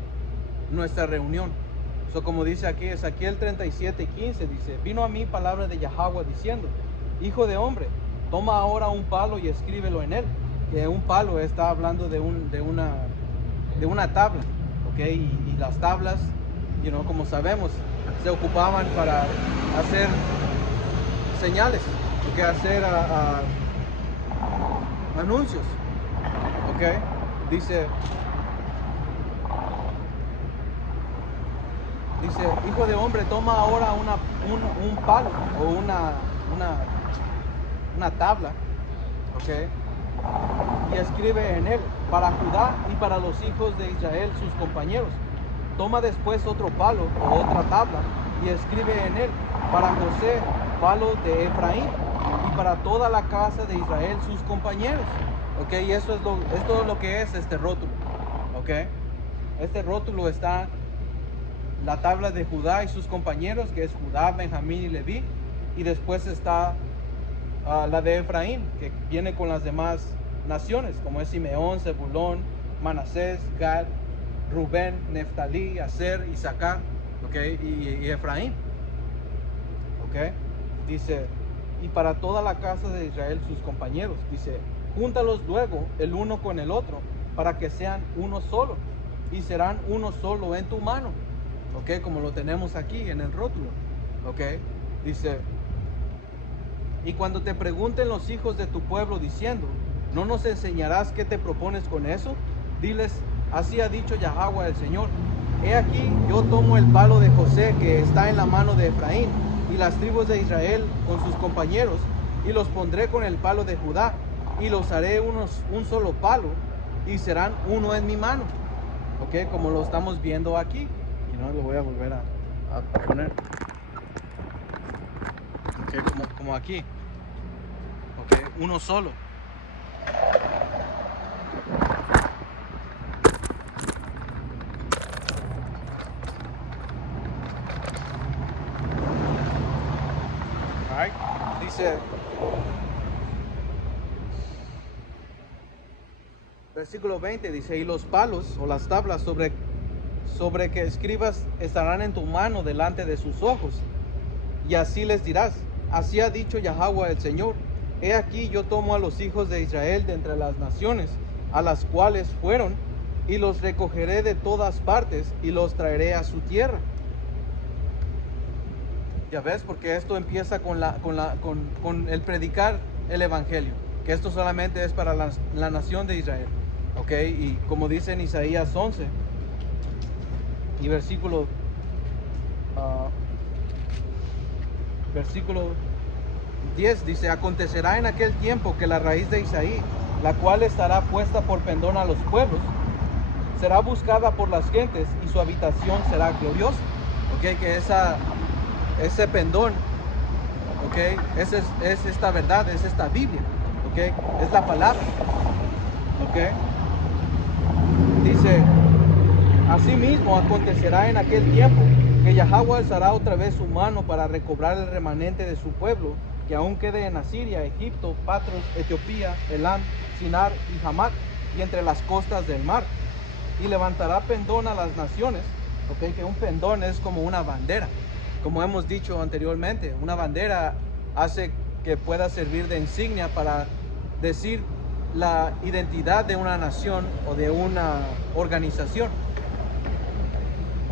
nuestra reunión. Como dice aquí Ezequiel 37:15, dice, vino a mí palabra de Yahweh diciendo, hijo de hombre, toma ahora un palo y escríbelo en él. Que un palo está hablando de una tabla, ¿okay? Y las tablas, como sabemos, se ocupaban para hacer señales, ¿okay? Hacer anuncios, ¿okay? Dice, hijo de hombre, toma ahora un palo o una tabla, ¿okay? Y escribe en él para Judá y para los hijos de Israel, sus compañeros. Toma después otro palo o otra tabla y escribe en él para José, palo de Efraín, y para toda la casa de Israel, sus compañeros. ¿Okay? Y eso es todo lo que es este rótulo. ¿Okay? Este rótulo está la tabla de Judá y sus compañeros, que es Judá, Benjamín y Leví, y después está la de Efraín, que viene con las demás naciones, como es Simeón, Zebulón, Manasés, Gad, Rubén, Neftalí, Aser, Isaacar, ¿okay? y Efraín. ¿Okay? Dice, y para toda la casa de Israel sus compañeros, dice, júntalos luego el uno con el otro, para que sean uno solo, y serán uno solo en tu mano. ¿Okay? Como lo tenemos aquí en el rótulo. ¿Okay? Dice, y cuando te pregunten los hijos de tu pueblo diciendo, ¿no nos enseñarás qué te propones con eso? Diles, así ha dicho Yahweh el Señor. He aquí, yo tomo el palo de José que está en la mano de Efraín, y las tribus de Israel con sus compañeros, y los pondré con el palo de Judá, y los haré un solo palo, y serán uno en mi mano. ¿Okay? Como lo estamos viendo aquí. Y no lo voy a volver a poner. Okay, como aquí. Okay, uno solo. Right. Dice, versículo 20 dice, y los palos o las tablas sobre que escribas estarán en tu mano delante de sus ojos, y así les dirás, así ha dicho Yahweh el Señor, he aquí yo tomo a los hijos de Israel de entre las naciones, a las cuales fueron, y los recogeré de todas partes y los traeré a su tierra. Ya ves, porque esto empieza con el predicar el evangelio, que esto solamente es para la nación de Israel. Ok, y como dice en Isaías 11 y versículo 10, dice: acontecerá en aquel tiempo que la raíz de Isaí, la cual estará puesta por pendón a los pueblos, será buscada por las gentes, y su habitación será gloriosa. Ok, que ese pendón, ok, es esta verdad, es esta Biblia, ok, es la palabra, ok. Dice: asimismo acontecerá en aquel tiempo que Yahweh alzará otra vez su mano para recobrar el remanente de su pueblo, que aún quede en Asiria, Egipto, Patros, Etiopía, Elam, Sinar y Hamat, y entre las costas del mar. Y levantará pendón a las naciones, ok, que un pendón es como una bandera. Como hemos dicho anteriormente, una bandera hace que pueda servir de insignia para decir la identidad de una nación o de una organización.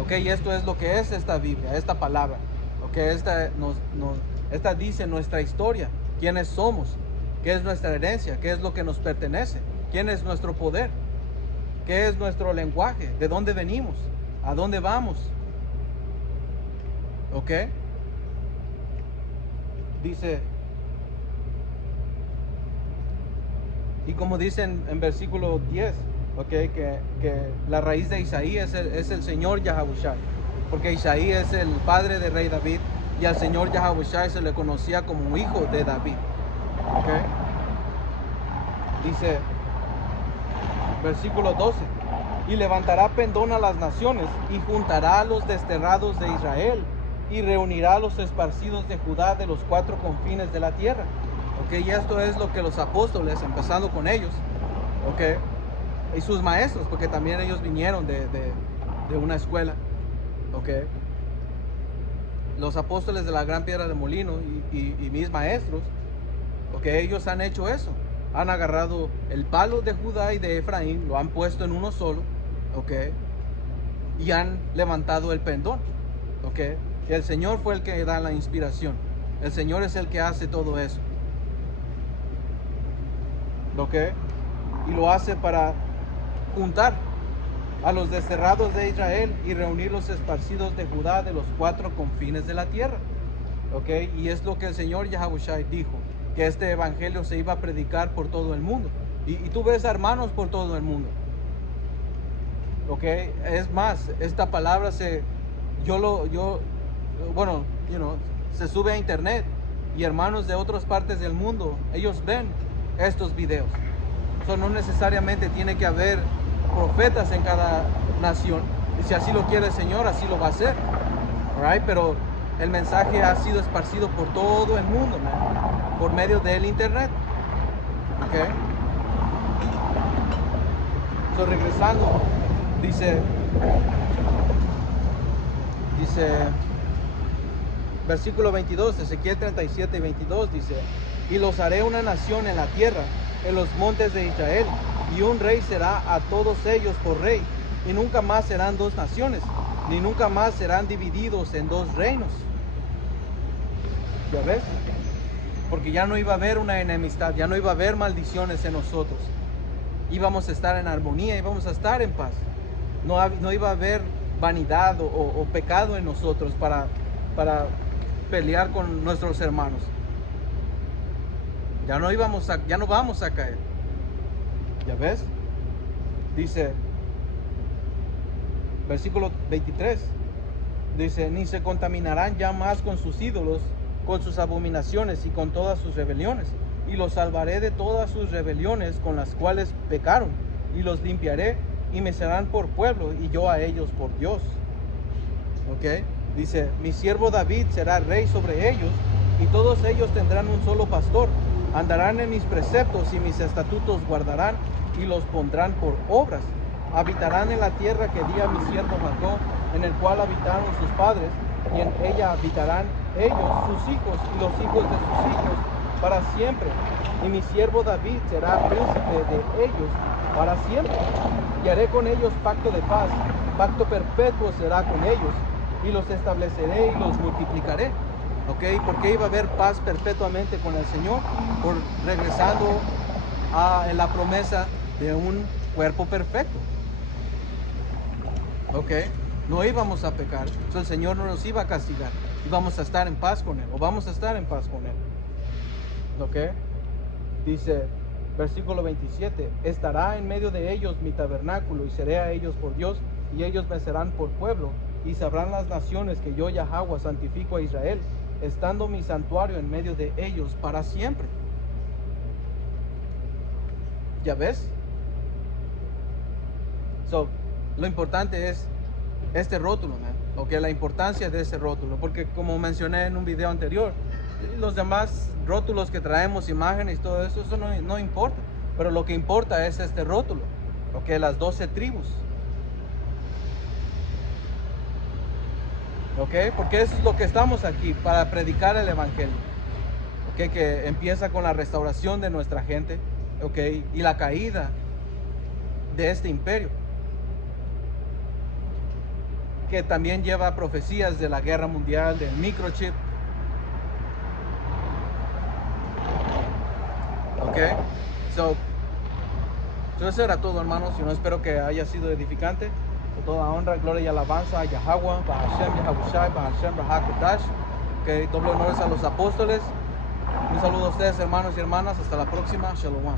Ok, y esto es lo que es esta Biblia, esta palabra. Ok, esta dice nuestra historia, quiénes somos, qué es nuestra herencia, qué es lo que nos pertenece, quién es nuestro poder, qué es nuestro lenguaje, de dónde venimos, a dónde vamos. Ok, dice, y como dice en versículo 10, okay, que la raíz de Isaí es el Señor Yahabushai, porque Isaí es el padre de rey David, y al Señor Yahabushai se le conocía como hijo de David. Okay. Dice, versículo 12, y levantará pendón a las naciones, y juntará a los desterrados de Israel, y reunirá a los esparcidos de Judá de los cuatro confines de la tierra. Okay, y esto es lo que los apóstoles, empezando con ellos, okay, y sus maestros, porque también ellos vinieron de una escuela, okay, los apóstoles de la gran piedra de molino y mis maestros, okay, ellos han hecho eso, han agarrado el palo de Judá y de Efraín, lo han puesto en uno solo, okay, y han levantado el pendón, okay. El Señor fue el que da la inspiración, el Señor es el que hace todo eso. Okay, y lo hace para juntar a los desterrados de Israel y reunir los esparcidos de Judá de los cuatro confines de la tierra. Okay, y es lo que el Señor Yahabushai dijo, que este evangelio se iba a predicar por todo el mundo. Y tú ves hermanos por todo el mundo. Okay, es más, esta palabra se sube a internet, y hermanos de otras partes del mundo, ellos ven estos videos. So, no necesariamente tiene que haber profetas en cada nación, y si así lo quiere el Señor, así lo va a hacer. Right? Pero el mensaje ha sido esparcido por todo el mundo, man, por medio del internet. Okay. So, regresando, dice versículo 22, Ezequiel 37 y 22, dice: y los haré una nación en la tierra, en los montes de Israel, y un rey será a todos ellos por rey, y nunca más serán dos naciones, ni nunca más serán divididos en dos reinos. ¿Ya ves? Porque ya no iba a haber una enemistad, ya no iba a haber maldiciones en nosotros. Íbamos a estar en armonía, íbamos a estar en paz. No iba a haber vanidad o pecado en nosotros para pelear con nuestros hermanos. Ya no vamos a caer. ¿Ya ves? Dice, versículo 23, dice: ni se contaminarán ya más con sus ídolos, con sus abominaciones y con todas sus rebeliones. Y los salvaré de todas sus rebeliones con las cuales pecaron, y los limpiaré, y me serán por pueblo, y yo a ellos por Dios. ¿Ok? Dice: mi siervo David será rey sobre ellos, y todos ellos tendrán un solo pastor. Andarán en mis preceptos y mis estatutos guardarán, y los pondrán por obras. Habitarán en la tierra que di a mi siervo Jacob, en el cual habitaron sus padres, y en ella habitarán ellos, sus hijos y los hijos de sus hijos, para siempre. Y mi siervo David será príncipe de ellos para siempre. y haré con ellos pacto de paz, pacto perpetuo será con ellos, y los estableceré y los multiplicaré. ¿Ok? Porque iba a haber paz perpetuamente con el Señor, por regresando a la promesa de un cuerpo perfecto. ¿Ok? No íbamos a pecar, entonces el Señor no nos iba a castigar, íbamos a estar en paz con Él, o vamos a estar en paz con Él. ¿Ok? Dice, versículo 27, estará en medio de ellos mi tabernáculo, y seré a ellos por Dios, y ellos me serán por pueblo, y sabrán las naciones que yo, Yahweh, santifico a Israel, estando mi santuario en medio de ellos para siempre. ¿Ya ves? So, lo importante es este rótulo, man. Ok, la importancia de ese rótulo, porque como mencioné en un video anterior, los demás rótulos que traemos, imágenes y todo eso, no importa. Pero lo que importa es este rótulo, ok, las 12 tribus. Ok, porque eso es lo que estamos aquí, para predicar el evangelio. Ok, que empieza con la restauración de nuestra gente, ok, y la caída de este imperio, que también lleva profecías de la guerra mundial, del microchip. Ok, so eso era todo, hermanos. Yo espero que haya sido edificante. Con toda honra, gloria y alabanza a Yahweh, Bahashem, Yahabushai, Bahashem, Rahakadash. Ok, doble honores a los apóstoles. Un saludo a ustedes, hermanos y hermanas. Hasta la próxima. Shalom.